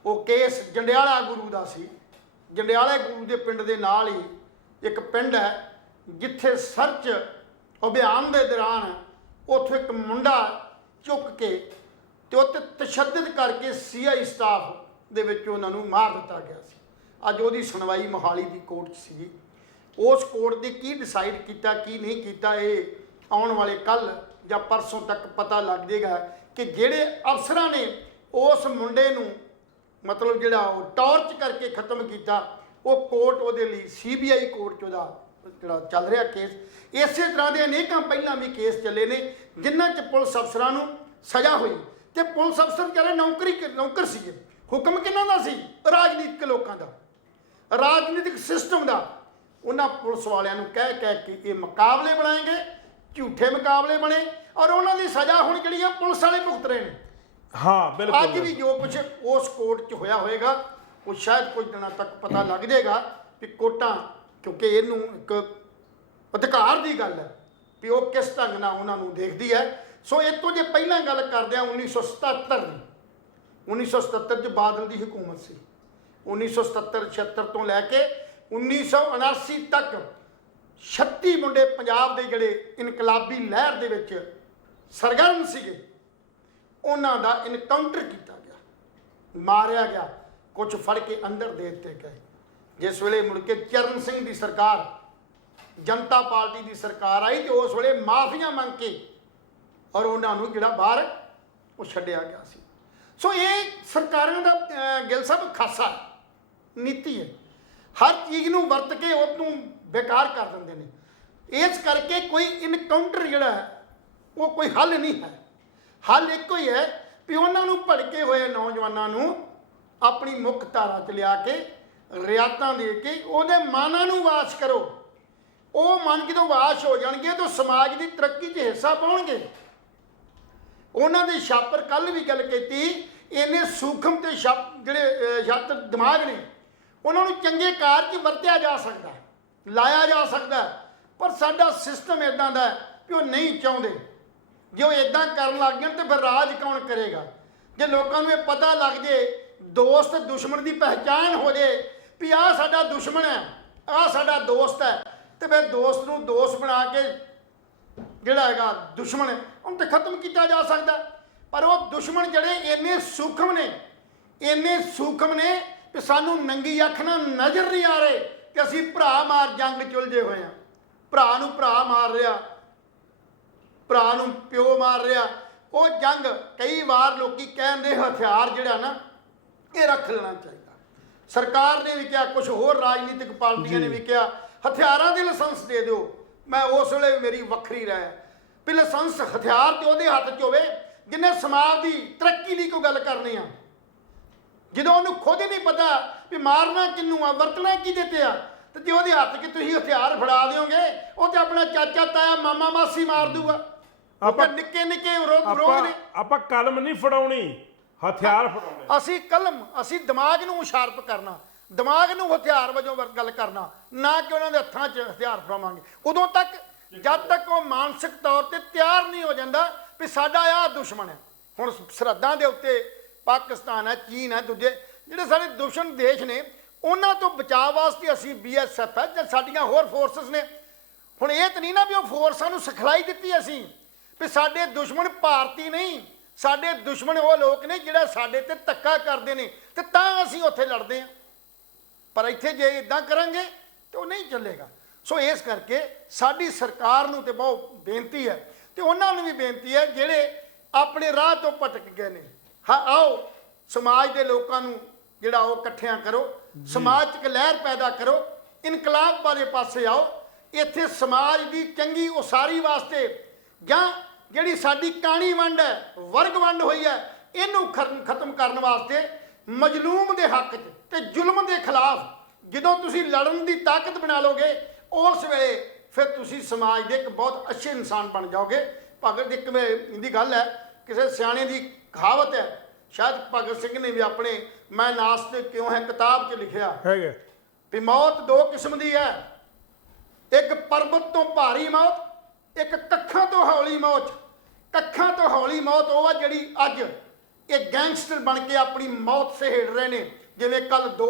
ਉਹ ਕੇਸ ਜੰਡਿਆਲਾ ਗੁਰੂ ਦਾ ਸੀ। ਜੰਡਿਆਲੇ ਗੁਰੂ ਦੇ ਪਿੰਡ ਦੇ ਨਾਲ ਹੀ ਇੱਕ ਪਿੰਡ ਹੈ ਜਿੱਥੇ ਸਰਚ ਅਭਿਆਨ ਦੇ ਦੌਰਾਨ ਉੱਥੇ ਇੱਕ ਮੁੰਡਾ ਚੁੱਕ ਕੇ ਤੇ ਉੱਤੇ ਤਸ਼ੱਦਦ ਕਰਕੇ CI ਸਟਾਫ ਦੇ ਵਿੱਚ ਉਹਨਾਂ ਨੂੰ ਮਾਰ ਦਿੱਤਾ ਗਿਆ ਸੀ। ਅੱਜ ਉਹਦੀ ਸੁਣਵਾਈ ਮੋਹਾਲੀ ਦੀ ਕੋਰਟ 'ਚ ਸੀਗੀ। ਉਸ ਕੋਰਟ ਨੇ ਕੀ ਡਿਸਾਈਡ ਕੀਤਾ ਕੀ ਨਹੀਂ ਕੀਤਾ, ਇਹ ਆਉਣ ਵਾਲੇ ਕੱਲ੍ਹ ਜਾਂ ਪਰਸੋਂ ਤੱਕ ਪਤਾ ਲੱਗ ਜਾਏਗਾ ਕਿ ਜਿਹੜੇ ਅਫਸਰਾਂ ਨੇ ਉਸ ਮੁੰਡੇ ਨੂੰ ਮਤਲਬ ਜਿਹੜਾ ਉਹ ਟਾਰਚ ਕਰਕੇ ਖਤਮ ਕੀਤਾ, ਉਹ ਕੋਰਟ ਉਹਦੇ ਲਈ CBI ਕੋਰਟ 'ਚ ਉਹਦਾ ਜਿਹੜਾ ਚੱਲ ਰਿਹਾ ਕੇਸ। ਇਸੇ ਤਰ੍ਹਾਂ ਦੇ ਅਨੇਕਾਂ ਪਹਿਲਾਂ ਵੀ ਕੇਸ ਚੱਲੇ ਨੇ ਜਿਨ੍ਹਾਂ 'ਚ ਪੁਲਿਸ ਅਫਸਰਾਂ ਨੂੰ ਸਜ਼ਾ ਹੋਈ ਤੇ ਪੁਲਿਸ ਅਫਸਰ ਜਿਹੜੇ ਨੌਕਰ ਸੀਗੇ। ਹੁਕਮ ਕਿਹਨਾਂ ਦਾ ਸੀ? ਰਾਜਨੀਤਿਕ ਲੋਕਾਂ ਦਾ, ਰਾਜਨੀਤਿਕ ਸਿਸਟਮ ਦਾ। ਉਹਨਾਂ ਪੁਲਿਸ ਵਾਲਿਆਂ ਨੂੰ ਕਹਿ ਕੇ ਇਹ ਮੁਕਾਬਲੇ ਬਣਾਏਗੇ, ਝੂਠੇ ਮੁਕਾਬਲੇ ਬਣੇ ਔਰ ਉਹਨਾਂ ਦੀ ਸਜ਼ਾ ਹੁਣ ਜਿਹੜੀ ਆ ਪੁਲਿਸ ਵਾਲੇ ਭੁਗਤ ਰਹੇ ਨੇ। ਹਾਂ ਬਿਲਕੁਲ। ਅੱਜ ਵੀ ਜੋ ਕੁਝ ਉਸ ਕੋਰਟ 'ਚ ਹੋਇਆ ਹੋਏਗਾ ਉਹ ਸ਼ਾਇਦ ਕੁਝ ਦਿਨਾਂ ਤੱਕ ਪਤਾ ਲੱਗ ਜਾਏਗਾ ਵੀ ਕੋਰਟਾਂ, ਕਿਉਂਕਿ ਇਹਨੂੰ ਇੱਕ ਅਧਿਕਾਰ ਦੀ ਗੱਲ ਹੈ ਵੀ ਉਹ ਕਿਸ ਢੰਗ ਨਾਲ ਉਹਨਾਂ ਨੂੰ ਦੇਖਦੀ ਹੈ। ਸੋ ਇਹ ਤੋਂ ਜੇ ਪਹਿਲਾਂ ਗੱਲ ਕਰਦੇ ਹਾਂ 1977 ਦੀ, 1977 'ਚ ਬਾਦਲ ਦੀ ਹਕੂਮਤ ਸੀ। 1977-76 ਤੋਂ ਲੈ ਕੇ 1979 ਤੱਕ 36 ਮੁੰਡੇ ਪੰਜਾਬ ਦੇ ਜਿਹੜੇ ਇਨਕਲਾਬੀ ਲਹਿਰ ਦੇ ਵਿੱਚ ਸਰਗਰਮ ਸੀਗੇ, ਉਹਨਾਂ ਦਾ ਇਨਕਾਊਂਟਰ ਕੀਤਾ ਗਿਆ, ਮਾਰਿਆ ਗਿਆ, ਕੁਝ ਫੜ ਕੇ ਅੰਦਰ ਦੇ ਦਿੱਤੇ ਗਏ। ਜਿਸ ਵੇਲੇ ਮੁੜ ਕੇ ਚਰਨ ਸਿੰਘ ਦੀ ਸਰਕਾਰ, ਜਨਤਾ ਪਾਰਟੀ ਦੀ ਸਰਕਾਰ ਆਈ ਤੇ ਉਸ ਵੇਲੇ ਮਾਫੀਆਂ ਮੰਗ ਕੇ ਔਰ ਉਹਨਾਂ ਨੂੰ ਜਿਹੜਾ ਬਾਹਰ ਉਹ ਛੱਡਿਆ ਗਿਆ ਸੀ। ਸੋ ਇਹ ਸਰਕਾਰਾਂ ਦਾ ਗਿੱਲ ਸਾਹਿਬ ਖਾਸਾ ਨੀਤੀ ਹੈ, ਹਰ ਚੀਜ਼ ਨੂੰ ਵਰਤ ਕੇ ਉਹਨੂੰ ਬੇਕਾਰ ਕਰ ਦਿੰਦੇ ਨੇ। ਇਸ ਕਰਕੇ ਕੋਈ ਇਨਕਾਊਂਟਰ ਜਿਹੜਾ ਹੈ ਉਹ ਕੋਈ ਹੱਲ ਨਹੀਂ ਹੈ। ਹੱਲ ਇੱਕੋ ਹੀ ਹੈ ਵੀ ਉਹਨਾਂ ਨੂੰ ਭੜਕੇ ਹੋਏ ਨੌਜਵਾਨਾਂ ਨੂੰ ਆਪਣੀ ਮੁੱਖ ਧਾਰਾ 'ਚ ਲਿਆ ਕੇ ਰਿਆਇਤਾਂ ਦੇ ਕੇ ਉਹਦੇ ਮਨਾਂ ਨੂੰ ਵਾਸ਼ ਕਰੋ। ਉਹ ਮਨ ਜਦੋਂ ਵਾਸ਼ ਹੋ ਜਾਣਗੇ ਤਾਂ ਸਮਾਜ ਦੀ ਤਰੱਕੀ 'ਚ ਹਿੱਸਾ ਪਾਉਣਗੇ। ਉਹਨਾਂ ਦੇ ਛਾਪਰ ਕੱਲ੍ਹ ਵੀ ਗੱਲ ਕੀਤੀ, ਇੰਨੇ ਸੂਖਮ ਤੇ ਜਿਹੜੇ ਛਾਤਰ ਦਿਮਾਗ ਨੇ, ਉਹਨਾਂ ਨੂੰ ਚੰਗੇ ਕਾਰਜ ਵਰਤਿਆ ਜਾ ਸਕਦਾ, ਲਾਇਆ ਜਾ ਸਕਦਾ, ਪਰ ਸਾਡਾ ਸਿਸਟਮ ਇੱਦਾਂ ਦਾ ਕਿ ਉਹ ਨਹੀਂ ਚਾਹੁੰਦੇ। ਜੇ ਉਹ ਇੱਦਾਂ ਕਰਨ ਲੱਗ ਜਾਣ ਤਾਂ ਫਿਰ ਰਾਜ ਕੌਣ ਕਰੇਗਾ? ਜੇ ਲੋਕਾਂ ਨੂੰ ਇਹ ਪਤਾ ਲੱਗ ਜੇ, ਦੋਸਤ ਦੁਸ਼ਮਣ ਦੀ ਪਹਿਚਾਣ ਹੋ ਜੇ ਵੀ ਆਹ ਸਾਡਾ ਦੁਸ਼ਮਣ ਹੈ, ਆਹ ਸਾਡਾ ਦੋਸਤ ਹੈ, ਤੇ ਫਿਰ ਦੋਸਤ ਨੂੰ ਦੋਸਤ ਬਣਾ ਕੇ ਜਿਹੜਾ ਹੈਗਾ ਦੁਸ਼ਮਣ ਉਹਨੂੰ ਤਾਂ ਖਤਮ ਕੀਤਾ ਜਾ ਸਕਦਾ। ਪਰ ਉਹ ਦੁਸ਼ਮਣ ਜਿਹੜੇ ਇੰਨੇ ਸੂਖਮ ਨੇ ਕਿ ਸਾਨੂੰ ਨੰਗੀ ਅੱਖ ਨਾਲ ਨਜ਼ਰ ਨਹੀਂ ਆ ਰਹੇ ਕਿ ਅਸੀਂ ਭਰਾ ਮਾਰ ਜੰਗ 'ਚ ਉਲਝੇ ਹੋਏ ਹਾਂ। ਭਰਾ ਨੂੰ ਭਰਾ ਮਾਰ ਰਿਹਾ, ਭਰਾ ਨੂੰ ਪਿਓ ਮਾਰ ਰਿਹਾ। ਉਹ ਜੰਗ ਕਈ ਵਾਰ ਲੋਕੀ ਕਹਿੰਦੇ ਹਥਿਆਰ ਜਿਹੜਾ ਨਾ ਇਹ ਰੱਖ ਲੈਣਾ ਚਾਹੀਦਾ। ਸਰਕਾਰ ਨੇ ਵੀ ਕਿਹਾ, ਕੁਝ ਹੋਰ ਰਾਜਨੀਤਿਕ ਪਾਰਟੀਆਂ ਨੇ ਵੀ ਕਿਹਾ ਹਥਿਆਰਾਂ ਦੇ ਲਾਇਸੈਂਸ ਦੇ ਦਿਓ। ਮੈਂ ਉਸ ਵੇਲੇ ਮੇਰੀ ਵੱਖਰੀ ਰਾਏ ਹੈ ਵੀ ਲਾਇਸੈਂਸ ਹਥਿਆਰ ਤੇ ਉਹਦੇ ਹੱਥ 'ਚ ਹੋਵੇ ਜਿਹਨੇ ਸਮਾਜ ਦੀ ਤਰੱਕੀ ਲਈ ਕੋਈ ਗੱਲ ਕਰਨੀ ਆ। ਜਦੋਂ ਉਹਨੂੰ ਖੁਦ ਹੀ ਨਹੀਂ ਪਤਾ ਵੀ ਮਾਰਨਾ ਕਿਹਨੂੰ ਆ, ਵਰਤਣਾ ਕਿਹਦੇ ਤੇ ਆ, ਤੇ ਜੇ ਉਹਦੇ ਹੱਥ 'ਚ ਤੁਸੀਂ ਹਥਿਆਰ ਫੜਾ ਦਿਓਗੇ ਉਹ ਤੇ ਆਪਣਾ ਚਾਚਾ ਤਾਇਆ ਮਾਮਾ ਮਾਸੀ ਮਾਰ ਦੂਗਾ। ਆਪਾਂ ਨਿੱਕੇ ਵਿਰੋਧ ਨੇ। ਆਪਾਂ ਕਲਮ ਨਹੀਂ ਫੜਾਉਣੀ, ਹਥਿਆਰ ਫੜਾਉਣੇ। ਅਸੀਂ ਦਿਮਾਗ ਨੂੰ ਸ਼ਾਰਪ ਕਰਨਾ, ਦਿਮਾਗ ਨੂੰ ਹਥਿਆਰ ਵਜੋਂ ਗੱਲ ਕਰਨਾ, ਨਾ ਕਿ ਉਹਨਾਂ ਦੇ ਹੱਥਾਂ 'ਚ ਹਥਿਆਰ ਫੜਾਵਾਂਗੇ। ਉਦੋਂ ਤੱਕ ਜਦ ਤੱਕ ਉਹ ਮਾਨਸਿਕ ਤੌਰ ਤੇ ਤਿਆਰ ਨਹੀਂ ਹੋ ਜਾਂਦਾ ਵੀ ਸਾਡਾ ਆਹ ਦੁਸ਼ਮਣ ਹੈ। ਹੁਣ ਸਰਹੱਦਾਂ ਦੇ ਉੱਤੇ ਪਾਕਿਸਤਾਨ ਹੈ, ਚੀਨ ਹੈ, ਦੂਜੇ ਜਿਹੜੇ ਸਾਡੇ ਦੁਸ਼ਮਣ ਦੇਸ਼ ਨੇ, ਉਹਨਾਂ ਤੋਂ ਬਚਾਅ ਵਾਸਤੇ ਅਸੀਂ BSF ਹੈ ਜਾਂ ਸਾਡੀਆਂ ਹੋਰ ਫੋਰਸਿਸ ਨੇ। ਹੁਣ ਇਹ ਤਾਂ ਨਹੀਂ ਨਾ ਵੀ ਉਹ ਫੋਰਸਾਂ ਨੂੰ ਸਿਖਲਾਈ ਦਿੱਤੀ ਅਸੀਂ ਵੀ ਸਾਡੇ ਦੁਸ਼ਮਣ ਭਾਰਤੀ ਨਹੀਂ, ਸਾਡੇ ਦੁਸ਼ਮਣ ਉਹ ਲੋਕ ਨੇ ਜਿਹੜਾ ਸਾਡੇ ਤੇ ਧੱਕਾ ਕਰਦੇ ਨੇ ਤੇ ਤਾਂ ਅਸੀਂ ਉੱਥੇ ਲੜਦੇ ਹਾਂ। ਪਰ ਇੱਥੇ ਜੇ ਇਦਾਂ ਕਰਾਂਗੇ ਤਾਂ ਉਹ ਨਹੀਂ ਚੱਲੇਗਾ। ਸੋ ਇਸ ਕਰਕੇ ਸਾਡੀ ਸਰਕਾਰ ਨੂੰ ਤੇ ਬਹੁਤ ਬੇਨਤੀ ਹੈ ਤੇ ਉਹਨਾਂ ਨੂੰ ਵੀ ਬੇਨਤੀ ਹੈ ਜਿਹੜੇ ਆਪਣੇ ਰਾਹ ਤੋਂ ਭਟਕ ਗਏ ਨੇ। ਹਾਂ, ਆਓ ਸਮਾਜ ਦੇ ਲੋਕਾਂ ਨੂੰ ਜਿਹੜਾ ਉਹ ਇਕੱਠਿਆਂ ਕਰੋ, ਸਮਾਜ 'ਚ ਇੱਕ ਲਹਿਰ ਪੈਦਾ ਕਰੋ, ਇਨਕਲਾਬ ਵਾਲੇ ਪਾਸੇ ਆਓ। ਇੱਥੇ ਸਮਾਜ ਦੀ ਚੰਗੀ ਉਸਾਰੀ ਵਾਸਤੇ ਜਾਂ ਜਿਹੜੀ ਸਾਡੀ ਕਾਣੀ ਵੰਡ ਹੈ, ਵਰਗ ਵੰਡ ਹੋਈ ਹੈ, ਇਹਨੂੰ ਖਤਮ ਕਰਨ ਵਾਸਤੇ ਮਜ਼ਲੂਮ ਦੇ ਹੱਕ 'ਚ ਤੇ ਜ਼ੁਲਮ ਦੇ ਖਿਲਾਫ ਜਦੋਂ ਤੁਸੀਂ ਲੜਨ ਦੀ ਤਾਕਤ ਬਣਾ ਲਓਗੇ, ਉਸ ਵੇਲੇ ਫਿਰ ਤੁਸੀਂ ਸਮਾਜ ਦੇ ਇੱਕ ਬਹੁਤ ਅੱਛੇ ਇਨਸਾਨ ਬਣ ਜਾਓਗੇ। ਭਗਤ ਇੱਕ ਦੀ ਗੱਲ ਹੈ, ਕਿਸੇ ਸਿਆਣੇ ਦੀ ਕਹਾਵਤ ਹੈ, ਸ਼ਾਇਦ ਭਗਤ ਸਿੰਘ ਨੇ ਵੀ ਆਪਣੇ ਮੈਂ ਨਾਸਤਿਕ ਕਿਉਂ ਹੈ ਕਿਤਾਬ 'ਚ ਲਿਖਿਆ ਹੈਗਾ ਵੀ ਮੌਤ ਦੋ ਕਿਸਮ ਦੀ ਹੈ, ਇੱਕ ਪਰਬਤ ਤੋਂ ਭਾਰੀ ਮੌਤ, ਇੱਕ ਕੱਖਾਂ ਤੋਂ ਹੌਲੀ ਮੌਤ। ਕੱਖਾਂ ਤੋਂ ਹੌਲੀ ਮੌਤ ਉਹ ਆ ਜਿਹੜੀ ਅੱਜ ਇਹ ਗੈਂਗਸਟਰ ਬਣ ਕੇ ਆਪਣੀ ਮੌਤ ਸਹੇੜ ਰਹੇ ਨੇ, ਜਿਵੇਂ ਕੱਲ 2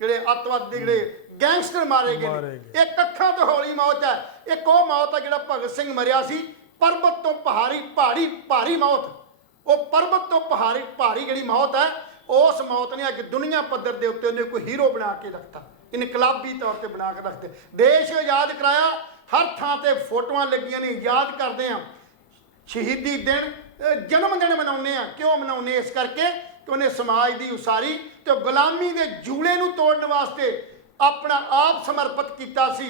ਜਿਹੜੇ ਅੱਤਵਾਦੀ ਜਿਹੜੇ ਗੈਂਗਸਟਰ ਮਾਰੇ ਗਏ ਨੇ। ਇਹ ਕੱਖਾਂ ਤੋਂ ਹੌਲੀ ਮੌਤ ਹੈ। ਇੱਕ ਉਹ ਮੌਤ ਹੈ ਜਿਹੜਾ ਭਗਤ ਸਿੰਘ ਮਰਿਆ ਸੀ, ਪਰਬਤ ਤੋਂ ਭਾਰੀ ਮੌਤ। ਉਹ ਪਰਬਤ ਤੋਂ ਭਾਰੀ ਜਿਹੜੀ ਮੌਤ ਹੈ, ਉਸ ਮੌਤ ਨੇ ਅੱਜ ਦੁਨੀਆ ਪੱਧਰ ਦੇ ਉੱਤੇ ਉਹਨੇ ਕੋਈ ਹੀਰੋ ਬਣਾ ਕੇ ਰੱਖਤਾ, ਇਨਕਲਾਬੀ ਤੌਰ ਤੇ ਬਣਾ ਕੇ ਰੱਖਤੇ। ਦੇਸ਼ ਆਜ਼ਾਦ ਕਰਾਇਆ, ਹਰ ਥਾਂ ਤੇ ਫੋਟੋਆਂ ਲੱਗੀਆਂ ਨੇ, ਯਾਦ ਕਰਦੇ ਆ ਸ਼ਹੀਦੀ ਦਿਨ, ਜਨਮ ਦਿਨ ਮਨਾਉਂਦੇ ਆ। ਕਿਉਂ ਮਨਾਉਂਦੇ? ਇਸ ਕਰਕੇ ਕਿ ਉਹਨੇ ਸਮਾਜ ਦੀ ਉਸਾਰੀ ਤੇ ਗੁਲਾਮੀ ਦੇ ਜੂਲੇ ਨੂੰ ਤੋੜਨ ਵਾਸਤੇ ਆਪਣਾ ਆਪ ਸਮਰਪਿਤ ਕੀਤਾ ਸੀ।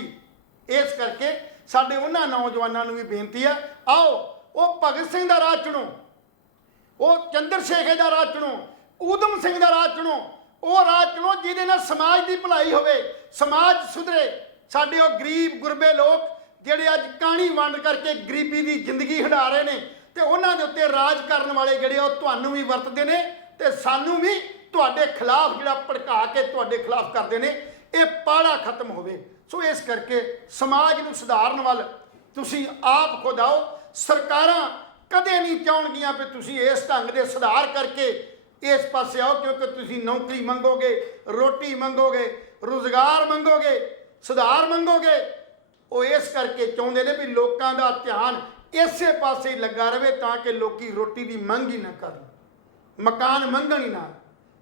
ਇਸ ਕਰਕੇ ਸਾਡੇ ਉਹਨਾਂ ਨੌਜਵਾਨਾਂ ਨੂੰ ਵੀ ਬੇਨਤੀ ਹੈ, ਆਓ ਉਹ ਭਗਤ ਸਿੰਘ ਦਾ ਰਾਹ ਚੁਣੋ, ਉਹ ਚੰਦਰ ਸ਼ੇਖਰ ਦਾ ਰਾਹ ਚੁਣੋ, ਊਧਮ ਸਿੰਘ ਦਾ ਰਾਹ ਚੁਣੋ। ਉਹ ਰਾਹ ਚੁਣੋ ਜਿਹਦੇ ਨਾਲ ਸਮਾਜ ਦੀ ਭਲਾਈ ਹੋਵੇ, ਸਮਾਜ ਸੁਧਰੇ। ਸਾਡੇ ਉਹ ਗਰੀਬ ਗੁਰਬੇ ਲੋਕ ਜਿਹੜੇ ਅੱਜ ਕਾਣੀ ਵੰਡ ਕਰਕੇ ਗਰੀਬੀ ਦੀ ਜ਼ਿੰਦਗੀ ਹੰਢਾ ਰਹੇ ਨੇ, ਤੇ ਉਹਨਾਂ ਦੇ ਉੱਤੇ ਰਾਜ ਕਰਨ ਵਾਲੇ ਜਿਹੜੇ ਉਹ ਤੁਹਾਨੂੰ ਵੀ ਵਰਤਦੇ ਨੇ ਤੇ ਸਾਨੂੰ ਵੀ ਤੁਹਾਡੇ ਖਿਲਾਫ ਜਿਹੜਾ ਭੜਕਾ ਕੇ ਤੁਹਾਡੇ ਖਿਲਾਫ ਕਰਦੇ ਨੇ। ਇਹ ਪਾੜਾ ਖਤਮ ਹੋਵੇ। ਸੋ ਇਸ ਕਰਕੇ ਸਮਾਜ ਨੂੰ ਸੁਧਾਰਨ ਵੱਲ ਤੁਸੀਂ ਆਪ ਖੁਦ ਆਓ। ਸਰਕਾਰਾਂ ਕਦੇ ਨਹੀਂ ਚਾਹਣਗੀਆਂ ਕਿ ਤੁਸੀਂ ਇਸ ਢੰਗ ਦੇ ਸੁਧਾਰ ਕਰਕੇ ਇਸ ਪਾਸੇ ਆਓ, ਕਿਉਂਕਿ ਤੁਸੀਂ ਨੌਕਰੀ ਮੰਗੋਗੇ, ਰੋਟੀ ਮੰਗੋਗੇ, ਰੁਜ਼ਗਾਰ ਮੰਗੋਗੇ, ਸੁਧਾਰ ਮੰਗੋਗੇ। ਉਹ ਇਸ ਕਰਕੇ ਚਾਹੁੰਦੇ ਨੇ ਵੀ ਲੋਕਾਂ ਦਾ ਧਿਆਨ ਇਸੇ ਪਾਸੇ ਹੀ ਲੱਗਾ ਰਹੇ, ਤਾਂ ਕਿ ਲੋਕੀ ਰੋਟੀ ਦੀ ਮੰਗ ਹੀ ਨਾ ਕਰਨ, ਮਕਾਨ ਮੰਗਣ ਹੀ ਨਾ,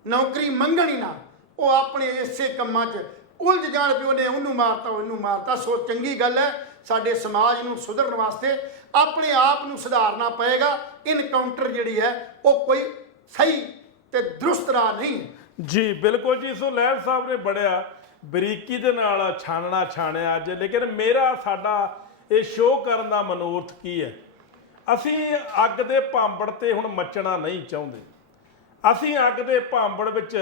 ਨੌਕਰੀ ਮੰਗਣ ਹੀ ਨਾ, ਉਹ ਆਪਣੇ ਇਸੇ ਕੰਮਾਂ 'ਚ ਉਲਝ ਜਾਣ ਵੀ ਉਹਨੇ ਉਹਨੂੰ ਮਾਰਤਾ, ਉਹਨੂੰ ਮਾਰਤਾ। ਸੋ ਚੰਗੀ ਗੱਲ ਹੈ, ਸਾਡੇ ਸਮਾਜ ਨੂੰ ਸੁਧਰਨ ਵਾਸਤੇ ਆਪਣੇ ਆਪ ਨੂੰ ਸੁਧਾਰਨਾ ਪਏਗਾ। ਇਨਕਾਊਂਟਰ ਜਿਹੜੀ ਹੈ ਉਹ ਕੋਈ ਸਹੀ ਤੇ ਦਰੁਸਤ ਰਾਹ ਨਹੀਂ। ਜੀ ਬਿਲਕੁਲ ਜੀ। ਸੋ ਲਹਿਲ ਸਾਹਿਬ ਨੇ ਬੜਿਆ ਬਰੀਕੀ ਦੇ ਨਾਲ ਛਾਣਿਆ ਅੱਜ, ਲੇਕਿਨ ਸਾਡਾ ਇਹ ਸ਼ੋਅ ਕਰਨ ਦਾ ਮਨੋਰਥ ਕੀ ਹੈ? ਅਸੀਂ ਅੱਗ ਦੇ ਭਾਂਬੜ ਤੇ ਹੁਣ ਮੱਚਣਾ ਨਹੀਂ ਚਾਹੁੰਦੇ। ਅਸੀਂ ਅੱਗ ਦੇ ਭਾਂਬੜ ਵਿੱਚ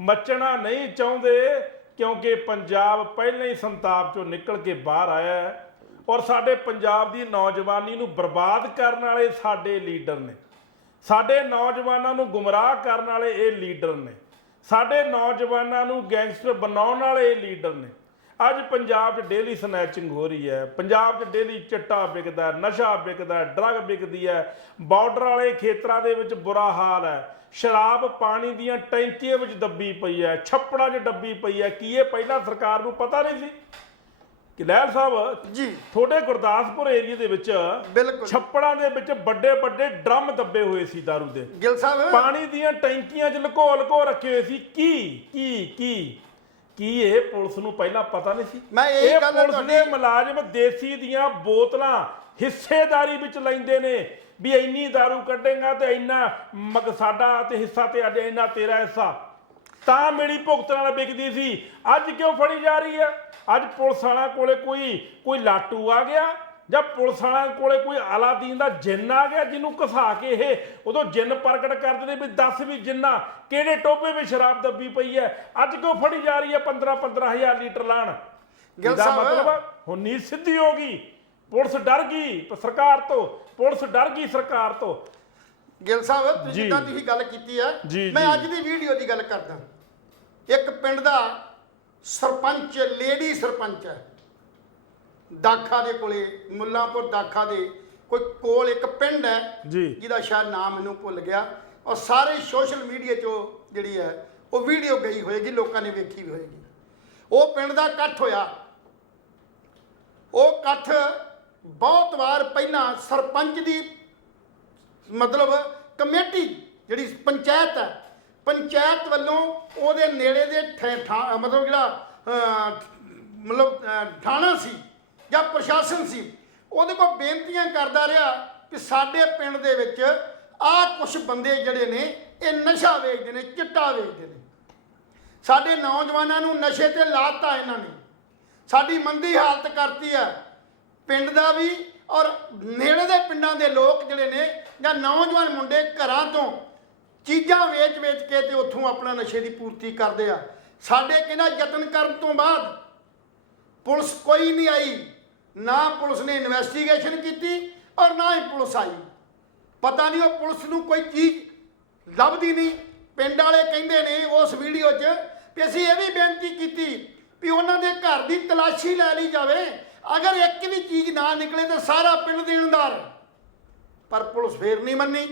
ਮੱਚਣਾ ਨਹੀਂ ਚਾਹੁੰਦੇ, ਕਿਉਂਕਿ ਪੰਜਾਬ ਪਹਿਲਾਂ ਹੀ ਸੰਤਾਪ ਚੋਂ ਨਿਕਲ ਕੇ ਬਾਹਰ ਆਇਆ ਹੈ, ਔਰ ਸਾਡੇ ਪੰਜਾਬ ਦੀ ਨੌਜਵਾਨੀ ਨੂੰ ਬਰਬਾਦ ਕਰਨ ਵਾਲੇ ਸਾਡੇ ਲੀਡਰ ਨੇ। ਸਾਡੇ ਨੌਜਵਾਨਾਂ ਨੂੰ ਗੁੰਮਰਾਹ ਕਰਨ ਵਾਲੇ ਇਹ ਲੀਡਰ ਨੇ। ਸਾਡੇ ਨੌਜਵਾਨਾਂ ਨੂੰ ਗੈਂਗਸਟਰ ਬਣਾਉਣ ਵਾਲੇ ਇਹ ਲੀਡਰ ਨੇ। ਅੱਜ ਪੰਜਾਬ 'ਚ ਡੇਲੀ ਸਨੈਚਿੰਗ ਹੋ ਰਹੀ ਹੈ, ਪੰਜਾਬ 'ਚ ਡੇਲੀ ਚਿੱਟਾ ਵਿਕਦਾ, ਨਸ਼ਾ ਵਿਕਦਾ, ਡਰੱਗ ਵਿਕਦੀ ਹੈ, ਬਾਰਡਰ ਵਾਲੇ ਖੇਤਰਾਂ ਦੇ ਵਿੱਚ ਬੁਰਾ ਹਾਲ ਹੈ, ਸ਼ਰਾਬ ਪਾਣੀ ਦੀਆਂ ਟੈਂਕੀਆਂ ਵਿੱਚ ਦੱਬੀ ਪਈ ਹੈ, ਛੱਪੜਾਂ 'ਚ ਡੱਬੀ ਪਈ ਹੈ। ਕੀ ਇਹ ਪਹਿਲਾਂ ਸਰਕਾਰ ਨੂੰ ਪਤਾ ਨਹੀਂ ਸੀ? ਕਿ ਲਹਿਲ ਸਾਹਿਬ ਜੀ ਤੁਹਾਡੇ ਗੁਰਦਾਸਪੁਰ ਏਰੀਆ ਦੇ ਵਿੱਚ ਬਿਲਕੁਲ ਛੱਪੜਾਂ ਦੇ ਵਿੱਚ ਵੱਡੇ ਵੱਡੇ ਡਰਮ ਦੱਬੇ ਹੋਏ ਸੀ ਦਾਰੂ ਦੇ, ਗਿੱਲ ਸਾਹਿਬ ਪਾਣੀ ਦੀਆਂ ਟੈਂਕੀਆਂ 'ਚ ਲੁਕੋ ਰੱਖੇ ਹੋਏ ਸੀ। ਕੀ ਇਹ ਪੁਲਿਸ ਨੂੰ ਪਹਿਲਾਂ ਪਤਾ ਨਹੀਂ ਸੀ? ਮੈਂ ਇਹ ਗੱਲ ਪੁਲਿਸ ਦੇ ਮੁਲਾਜ਼ਮ ਦੇਸੀ ਦੀਆਂ ਬੋਤਲਾਂ ਹਿੱਸੇਦਾਰੀ ਵਿੱਚ ਲੈਂਦੇ ਨੇ ਵੀ ਇੰਨੀ ਦਾਰੂ ਕੱਢੇਗਾ ਤੇ ਇੰਨਾ ਸਾਡਾ ਤੇ ਹਿੱਸਾ ਤੇ ਅੱਜ ਇੰਨਾ ਤੇਰਾ ਹਿੱਸਾ, ਤਾਂ ਮਿਲੀ ਭੁਗਤ ਨਾਲ ਵਿਕਦੀ ਸੀ। ਅੱਜ ਕਿਉਂ ਫੜੀ ਜਾ ਰਹੀ ਹੈ? ਅੱਜ ਪੁਲਿਸ ਵਾਲਿਆਂ ਕੋਲੇ ਕੋਈ ਲਾਟੂ ਆ ਗਿਆ, ਜਾਂ ਪੁਲਿਸ ਵਾਲਿਆਂ ਕੋਲੇ ਕੋਈ ਅਲਾਦੀਨ ਦਾ ਜਿੰਨ ਆ ਗਿਆ, ਜਿਹਨੂੰ ਘਸਾ ਕੇ ਇਹ ਉਦੋਂ ਜਿੰਨ ਪ੍ਰਗਟ ਕਰਦੇ ਨੇ ਵੀ ਦੱਸ ਵੀ ਜਿੰਨਾ ਕਿਹੜੇ ਟੋਪੇ ਵਿੱਚ ਸ਼ਰਾਬ ਦੱਬੀ ਪਈ ਹੈ। ਅੱਜ ਕਿਉਂ ਫੜੀ ਜਾ ਰਹੀ ਹੈ 15,000 ਲੀਟਰ ਲਾਣ? ਇਹਦਾ ਮਤਲਬ ਹੁਣ ਨੀਂਦ ਸਿੱਧੀ ਹੋ ਗਈ, ਪੁਲਿਸ ਡਰ ਗਈ ਸਰਕਾਰ ਤੋਂ, ਪੁਲਿਸ ਡਰ ਗਈ ਸਰਕਾਰ ਤੋਂ। ਗਿੱਲ ਸਾਹਿਬ ਜਿੱਦਾਂ ਤੁਸੀਂ ਗੱਲ ਕੀਤੀ ਹੈ, ਮੈਂ ਅੱਜ ਦੀ ਵੀਡੀਓ ਦੀ ਗੱਲ ਕਰਦਾ। ਇੱਕ ਪਿੰਡ ਦਾ ਸਰਪੰਚ, ਲੇਡੀ ਸਰਪੰਚ ਹੈ, ਦਾਖਾ ਦੇ ਕੋਲੇ, ਮੁੱਲਾਂਪੁਰ ਦਾਖਾ ਦੇ ਕੋਲ ਇੱਕ ਪਿੰਡ ਹੈ ਜਿਹਦਾ ਸ਼ਾਇਦ ਨਾਮ ਮੈਨੂੰ ਭੁੱਲ ਗਿਆ, ਔਰ ਸਾਰੇ ਸੋਸ਼ਲ ਮੀਡੀਆ 'ਚ ਜਿਹੜੀ ਹੈ ਉਹ ਵੀਡੀਓ ਗਈ ਹੋਏਗੀ, ਲੋਕਾਂ ਨੇ ਵੇਖੀ ਵੀ ਹੋਏਗੀ। ਉਹ ਪਿੰਡ ਦਾ ਇਕੱਠ ਹੋਇਆ। ਉਹ ਇਕੱਠ ਬਹੁਤ ਵਾਰ ਪਹਿਲਾਂ ਸਰਪੰਚ ਦੀ ਮਤਲਬ ਕਮੇਟੀ ਜਿਹੜੀ ਪੰਚਾਇਤ ਹੈ, ਪੰਚਾਇਤ ਵੱਲੋਂ ਉਹਦੇ ਨੇੜੇ ਦੇ ਮਤਲਬ ਜਿਹੜਾ ਥਾਣਾ ਸੀ ਜਾਂ ਪ੍ਰਸ਼ਾਸਨ ਸੀ, ਉਹਦੇ ਕੋਲ ਬੇਨਤੀਆਂ ਕਰਦਾ ਰਿਹਾ ਕਿ ਸਾਡੇ ਪਿੰਡ ਦੇ ਵਿੱਚ ਆਹ ਕੁਛ ਬੰਦੇ ਜਿਹੜੇ ਨੇ ਇਹ ਨਸ਼ਾ ਵੇਚਦੇ ਨੇ, ਚਿੱਟਾ ਵੇਚਦੇ ਨੇ, ਸਾਡੇ ਨੌਜਵਾਨਾਂ ਨੂੰ ਨਸ਼ੇ ਤੇ ਲਾਤਾ ਇਹਨਾਂ ਨੇ, ਸਾਡੀ ਮੰਦੀ ਹਾਲਤ ਕਰਤੀ ਹੈ, ਪਿੰਡ ਦਾ ਵੀ ਔਰ ਨੇੜੇ ਦੇ ਪਿੰਡਾਂ ਦੇ ਲੋਕ ਜਿਹੜੇ ਨੇ ਜਾਂ ਨੌਜਵਾਨ ਮੁੰਡੇ ਘਰਾਂ ਤੋਂ ਚੀਜ਼ਾਂ ਵੇਚ-ਵੇਚ ਕੇ ਤੇ ਉੱਥੋਂ ਆਪਣਾ ਨਸ਼ੇ ਦੀ ਪੂਰਤੀ ਕਰਦੇ ਆ। ਸਾਡੇ ਕਿਹਨਾਂ ਯਤਨ ਕਰਨ ਤੋਂ ਬਾਅਦ ਪੁਲਿਸ ਕੋਈ ਨਹੀਂ ਆਈ, ਨਾ ਪੁਲਿਸ ਨੇ ਇਨਵੈਸਟੀਗੇਸ਼ਨ ਕੀਤੀ ਔਰ ਨਾ ਹੀ ਪੁਲਿਸ ਆਈ। ਪਤਾ ਨਹੀਂ ਉਹ ਪੁਲਿਸ ਨੂੰ ਕੋਈ ਚੀਜ਼ ਲੱਭਦੀ ਨਹੀਂ। ਪਿੰਡ ਵਾਲੇ ਕਹਿੰਦੇ ਨੇ ਉਸ ਵੀਡੀਓ 'ਚ ਵੀ ਅਸੀਂ ਇਹ ਵੀ ਬੇਨਤੀ ਕੀਤੀ ਵੀ ਉਹਨਾਂ ਦੇ ਘਰ ਦੀ ਤਲਾਸ਼ੀ ਲੈ ਲਈ ਜਾਵੇ, ਅਗਰ ਇੱਕ ਵੀ ਚੀਜ਼ ਨਾ ਨਿਕਲੇ ਤਾਂ ਸਾਰਾ ਪਿੰਡ ਦੇਣਦਾਰ। ਪਰ ਪੁਲਿਸ ਫੇਰ ਨਹੀਂ ਮੰਨੀ।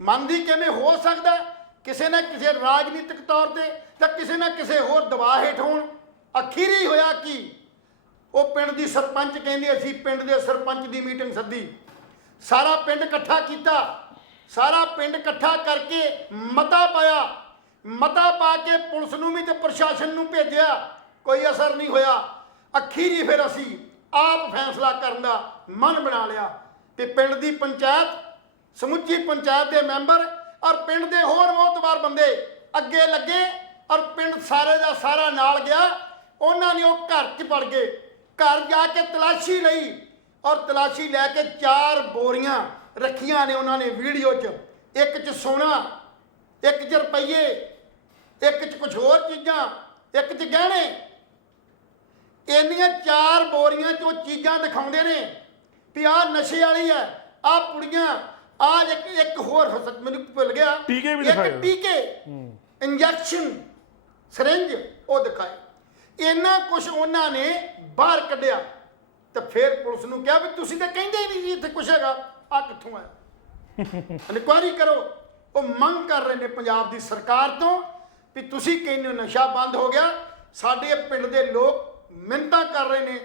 ਮੰਨਦੀ ਕਿਵੇਂ ਹੋ ਸਕਦਾ? ਕਿਸੇ ਨਾ ਕਿਸੇ ਰਾਜਨੀਤਿਕ ਤੌਰ ਤੇ ਜਾਂ ਕਿਸੇ ਨਾ ਕਿਸੇ ਹੋਰ ਦਬਾਅ ਹੇਠ ਹੋਣ। ਅਖੀਰੀ ਹੋਇਆ ਕਿ ਉਹ ਪਿੰਡ ਦੀ ਸਰਪੰਚ ਕਹਿੰਦੀ ਅਸੀਂ ਪਿੰਡ ਦੇ ਸਰਪੰਚ ਦੀ ਮੀਟਿੰਗ ਸੱਦੀ, ਸਾਰਾ ਪਿੰਡ ਇਕੱਠਾ ਕੀਤਾ, ਸਾਰਾ ਪਿੰਡ ਇਕੱਠਾ ਕਰਕੇ ਮਤਾ ਪਾਇਆ, ਮਤਾ ਪਾ ਕੇ ਪੁਲਿਸ ਨੂੰ ਵੀ ਤੇ ਪ੍ਰਸ਼ਾਸਨ ਨੂੰ ਭੇਜਿਆ, ਕੋਈ ਅਸਰ ਨਹੀਂ ਹੋਇਆ। ਅਖੀਰੀ ਫਿਰ ਅਸੀਂ ਆਪ ਫੈਸਲਾ ਕਰਨ ਦਾ ਮਨ ਬਣਾ ਲਿਆ ਤੇ ਪਿੰਡ ਦੀ ਪੰਚਾਇਤ, ਸਮੁੱਚੀ ਪੰਚਾਇਤ ਦੇ ਮੈਂਬਰ ਔਰ ਪਿੰਡ ਦੇ ਹੋਰ ਮੋਹਤਬਾਰ ਬੰਦੇ ਅੱਗੇ ਲੱਗੇ ਔਰ ਪਿੰਡ ਸਾਰੇ ਦਾ ਸਾਰਾ ਨਾਲ ਗਿਆ। ਉਹਨਾਂ ਨੇ ਉਹ ਘਰ 'ਚ ਵੜ ਗਏ, ਘਰ ਜਾ ਕੇ ਤਲਾਸ਼ੀ ਲਈ ਔਰ ਤਲਾਸ਼ੀ ਲੈ ਕੇ 4 ਬੋਰੀਆਂ ਰੱਖੀਆਂ ਨੇ ਉਹਨਾਂ ਨੇ ਵੀਡੀਓ 'ਚ। ਇੱਕ 'ਚ ਸੋਨਾ, ਇੱਕ 'ਚ ਰੁਪਈਏ, ਇੱਕ 'ਚ ਕੁਝ ਹੋਰ ਚੀਜ਼ਾਂ, ਇੱਕ 'ਚ ਗਹਿਣੇ। ਇੰਨੀਆਂ 4 ਬੋਰੀਆਂ 'ਚ ਉਹ ਚੀਜ਼ਾਂ ਦਿਖਾਉਂਦੇ ਨੇ ਵੀ ਆਹ ਨਸ਼ੇ ਵਾਲੀ ਹੈ, ਆਹ ਪੁੜੀਆਂ, ਆਹ ਇੱਕ ਹੋਰ ਮੈਨੂੰ ਭੁੱਲ ਗਿਆ, ਟੀਕੇ ਵੀ ਦਿਖਾਏ, ਇੱਕ ਟੀਕੇ, ਇੰਜੈਕਸ਼ਨ, ਸਿਰਿੰਜ ਉਹ ਦਿਖਾਏ। ਇੰਨਾ ਕੁਝ ਉਹਨਾਂ ਨੇ ਬਾਹਰ ਕੱਢਿਆ ਤੇ ਫਿਰ ਪੁਲਿਸ ਨੂੰ ਕਿਹਾ ਵੀ ਤੁਸੀਂ ਤਾਂ ਕਹਿੰਦੇ ਹੀ ਨਹੀਂ ਜੀ ਇੱਥੇ ਕੁਛ ਹੈਗਾ, ਆ ਕਿੱਥੋਂ ਆਇਆ? ਇਨਕੁਆਇਰੀ ਕਰੋ। ਉਹ ਮੰਗ ਕਰ ਰਹੇ ਨੇ ਪੰਜਾਬ ਦੀ ਸਰਕਾਰ ਤੋਂ ਵੀ ਤੁਸੀਂ ਕਹਿੰਦੇ ਹੋ ਨਸ਼ਾ ਬੰਦ ਹੋ ਗਿਆ, ਸਾਡੇ ਪਿੰਡ ਦੇ ਲੋਕ ਮਿਹਨਤਾਂ ਕਰ ਰਹੇ ਨੇ,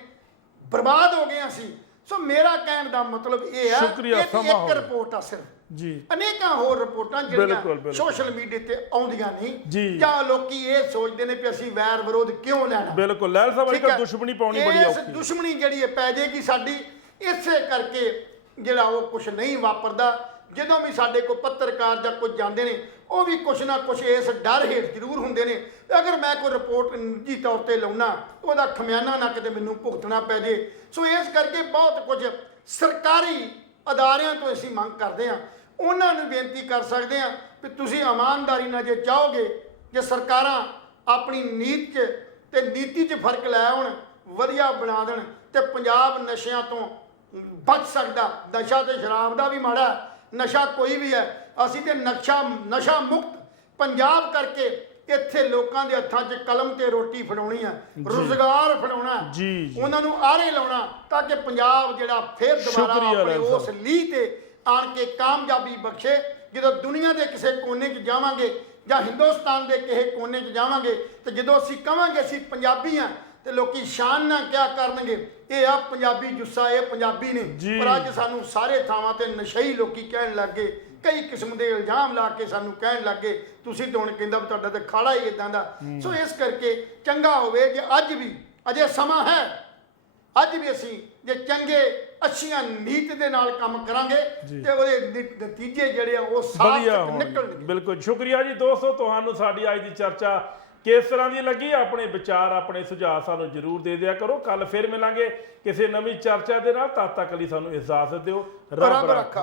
ਬਰਬਾਦ ਹੋ ਗਏ ਅਸੀਂ। ਸੋ ਮੇਰਾ ਕਹਿਣ ਦਾ ਮਤਲਬ ਇਹ ਹੈ ਇੱਕ ਰਿਪੋਰਟ ਆ ਸਿਰਫ ਜੀ, ਅਨੇਕਾਂ ਹੋਰ ਰਿਪੋਰਟਾਂ ਜਿਹੜੀਆਂ ਸੋਸ਼ਲ ਮੀਡੀਆ ਤੇ ਆਉਂਦੀਆਂ ਨਹੀਂ ਜਾਂ ਲੋਕੀ ਇਹ ਸੋਚਦੇ ਨੇ ਕਿ ਅਸੀਂ ਵੈਰ ਵਿਰੋਧ ਕਿਉਂ ਲੈਣਾ। ਬਿਲਕੁਲ ਲਹਿਲ ਸਾਹਿਬ ਇੱਕ ਦੁਸ਼ਮਣੀ ਪਾਉਣੀ ਬੜੀ ਔਖੀ ਹੈ। ਇਸ ਦੁਸ਼ਮਣੀ ਜਿਹੜੀ ਹੈ ਪੈ ਜਾਏਗੀ ਸਾਡੀ, ਇਸੇ ਕਰਕੇ ਜਿਹੜਾ ਉਹ ਕੁਝ ਨਹੀਂ ਵਾਪਰਦਾ। ਜਦੋਂ ਵੀ ਸਾਡੇ ਕੋਲ ਪੱਤਰਕਾਰ ਜਾਂ ਕੁਝ ਜਾਂਦੇ ਨੇ ਉਹ ਵੀ ਕੁਛ ਨਾ ਕੁਛ ਇਸ ਡਰ ਹੇਠ ਜ਼ਰੂਰ ਹੁੰਦੇ ਨੇ ਅਗਰ ਮੈਂ ਕੋਈ ਰਿਪੋਰਟ ਨਿੱਜੀ ਤੌਰ ਤੇ ਲਾਉਣਾ ਉਹਦਾ ਖਮਿਆਨਾ ਨਾ ਕਿਤੇ ਮੈਨੂੰ ਭੁਗਤਣਾ ਪੈ ਜੇ। ਸੋ ਇਸ ਕਰਕੇ ਬਹੁਤ ਕੁਝ ਸਰਕਾਰੀ ਅਦਾਰਿਆਂ ਤੋਂ ਅਸੀਂ ਮੰਗ ਕਰਦੇ ਹਾਂ, ਉਹਨਾਂ ਨੂੰ ਬੇਨਤੀ ਕਰ ਸਕਦੇ ਹਾਂ ਕਿ ਤੁਸੀਂ ਇਮਾਨਦਾਰੀ ਨਾਲ ਜੇ ਚਾਹੋਗੇ, ਜੇ ਸਰਕਾਰਾਂ ਆਪਣੀ ਨੀਤ 'ਚ ਤੇ ਨੀਤੀ 'ਚ ਫਰਕ ਲੈ ਆਉਣ, ਵਧੀਆ ਬਣਾ ਦੇਣ ਤੇ ਪੰਜਾਬ ਨਸ਼ਿਆਂ ਤੋਂ ਬਚ ਸਕਦਾ। ਨਸ਼ਾ ਤੇ ਸ਼ਰਾਬ ਦਾ ਵੀ ਮਾੜਾ, ਨਸ਼ਾ ਕੋਈ ਵੀ ਹੈ। ਅਸੀਂ ਤੇ ਨਸ਼ਾ ਮੁਕਤ ਪੰਜਾਬ ਕਰਕੇ ਇੱਥੇ ਲੋਕਾਂ ਦੇ ਹੱਥਾਂ 'ਚ ਕਲਮ ਤੇ ਰੋਟੀ ਫੜਾਉਣੀ ਹੈ, ਰੁਜ਼ਗਾਰ ਫੜਾਉਣਾ, ਉਹਨਾਂ ਨੂੰ ਆਰੇ ਲਾਉਣਾ ਤਾਂ ਕਿ ਪੰਜਾਬ ਜਿਹੜਾ ਫਿਰ ਦੁਬਾਰਾ ਆਪਣੇ ਉਸ ਲੀਹ ਤੇ ਆਣ ਕੇ ਕਾਮਯਾਬੀ ਬਖਸ਼ੇ। ਜਦੋਂ ਦੁਨੀਆ ਦੇ ਕਿਸੇ ਕੋਨੇ 'ਚ ਜਾਵਾਂਗੇ ਜਾਂ ਹਿੰਦੁਸਤਾਨ ਦੇ ਕਿਸੇ ਕੋਨੇ 'ਚ ਜਾਵਾਂਗੇ ਤੇ ਜਦੋਂ ਅਸੀਂ ਕਵਾਂਗੇ ਅਸੀਂ ਪੰਜਾਬੀ ਹਾਂ ਤੇ ਲੋਕੀ ਸ਼ਾਨ ਨਾਲ ਕਿਆ ਕਰਨਗੇ, ਇਹ ਆ ਪੰਜਾਬੀ ਜੁੱਸਾ, ਇਹ ਪੰਜਾਬੀ ਨੇ। ਪਰ ਅੱਜ ਸਾਨੂੰ ਸਾਰੇ ਥਾਵਾਂ ਤੇ ਨਸ਼ਈ ਲੋਕੀ ਕਹਿਣ ਲੱਗ ਗਏ, ਕਈ ਕਿਸਮ ਦੇ ਇਲਜ਼ਾਮ ਲਾ ਕੇ ਸਾਨੂੰ ਕਹਿਣ ਲੱਗ ਗਏ ਤੁਸੀਂ ਤਾਂ ਹੁਣ ਕਹਿੰਦਾ ਵੀ ਤੁਹਾਡਾ ਤਾਂ ਖਾੜਾ ਹੀ ਇਦਾਂ ਦਾ। ਸੋ ਇਸ ਕਰਕੇ ਚੰਗਾ ਹੋਵੇ ਜੇ ਅੱਜ ਵੀ ਅਜੇ ਸਮਾਂ ਹੈ, ਅੱਜ ਵੀ ਅਸੀਂ ਜੇ ਚੰਗੇ ਅੱਛੀਆਂ ਨੀਤ ਦੇ ਨਾਲ ਕੰਮ ਕਰਾਂਗੇ ਤੇ ਉਹਦੇ ਨਤੀਜੇ ਜਿਹੜੇ ਆ ਉਹ ਸਾਫ਼ ਨਿਕਲਣਗੇ। ਬਿਲਕੁਲ ਸ਼ੁਕਰੀਆ ਜੀ ਦੋਸਤੋ, ਤੁਹਾਨੂੰ ਸਾਡੀ ਅੱਜ ਦੀ ਚਰਚਾ ਕਿਸ ਤਰ੍ਹਾਂ ਦੀ ਲੱਗੀ? ਆਪਣੇ ਵਿਚਾਰ, ਆਪਣੇ ਸੁਝਾਅ ਸਾਨੂੰ ਜ਼ਰੂਰ ਦੇ ਦਿਆ ਕਰੋ। ਕੱਲ ਫਿਰ ਮਿਲਾਂਗੇ ਕਿਸੇ ਨਵੀਂ ਚਰਚਾ ਦੇ ਨਾਲ, ਤਦ ਤੱਕ ਲਈ ਸਾਨੂੰ ਇਜਾਜ਼ਤ ਦਿਓ। ਰੱਬ ਰਾਖਾ।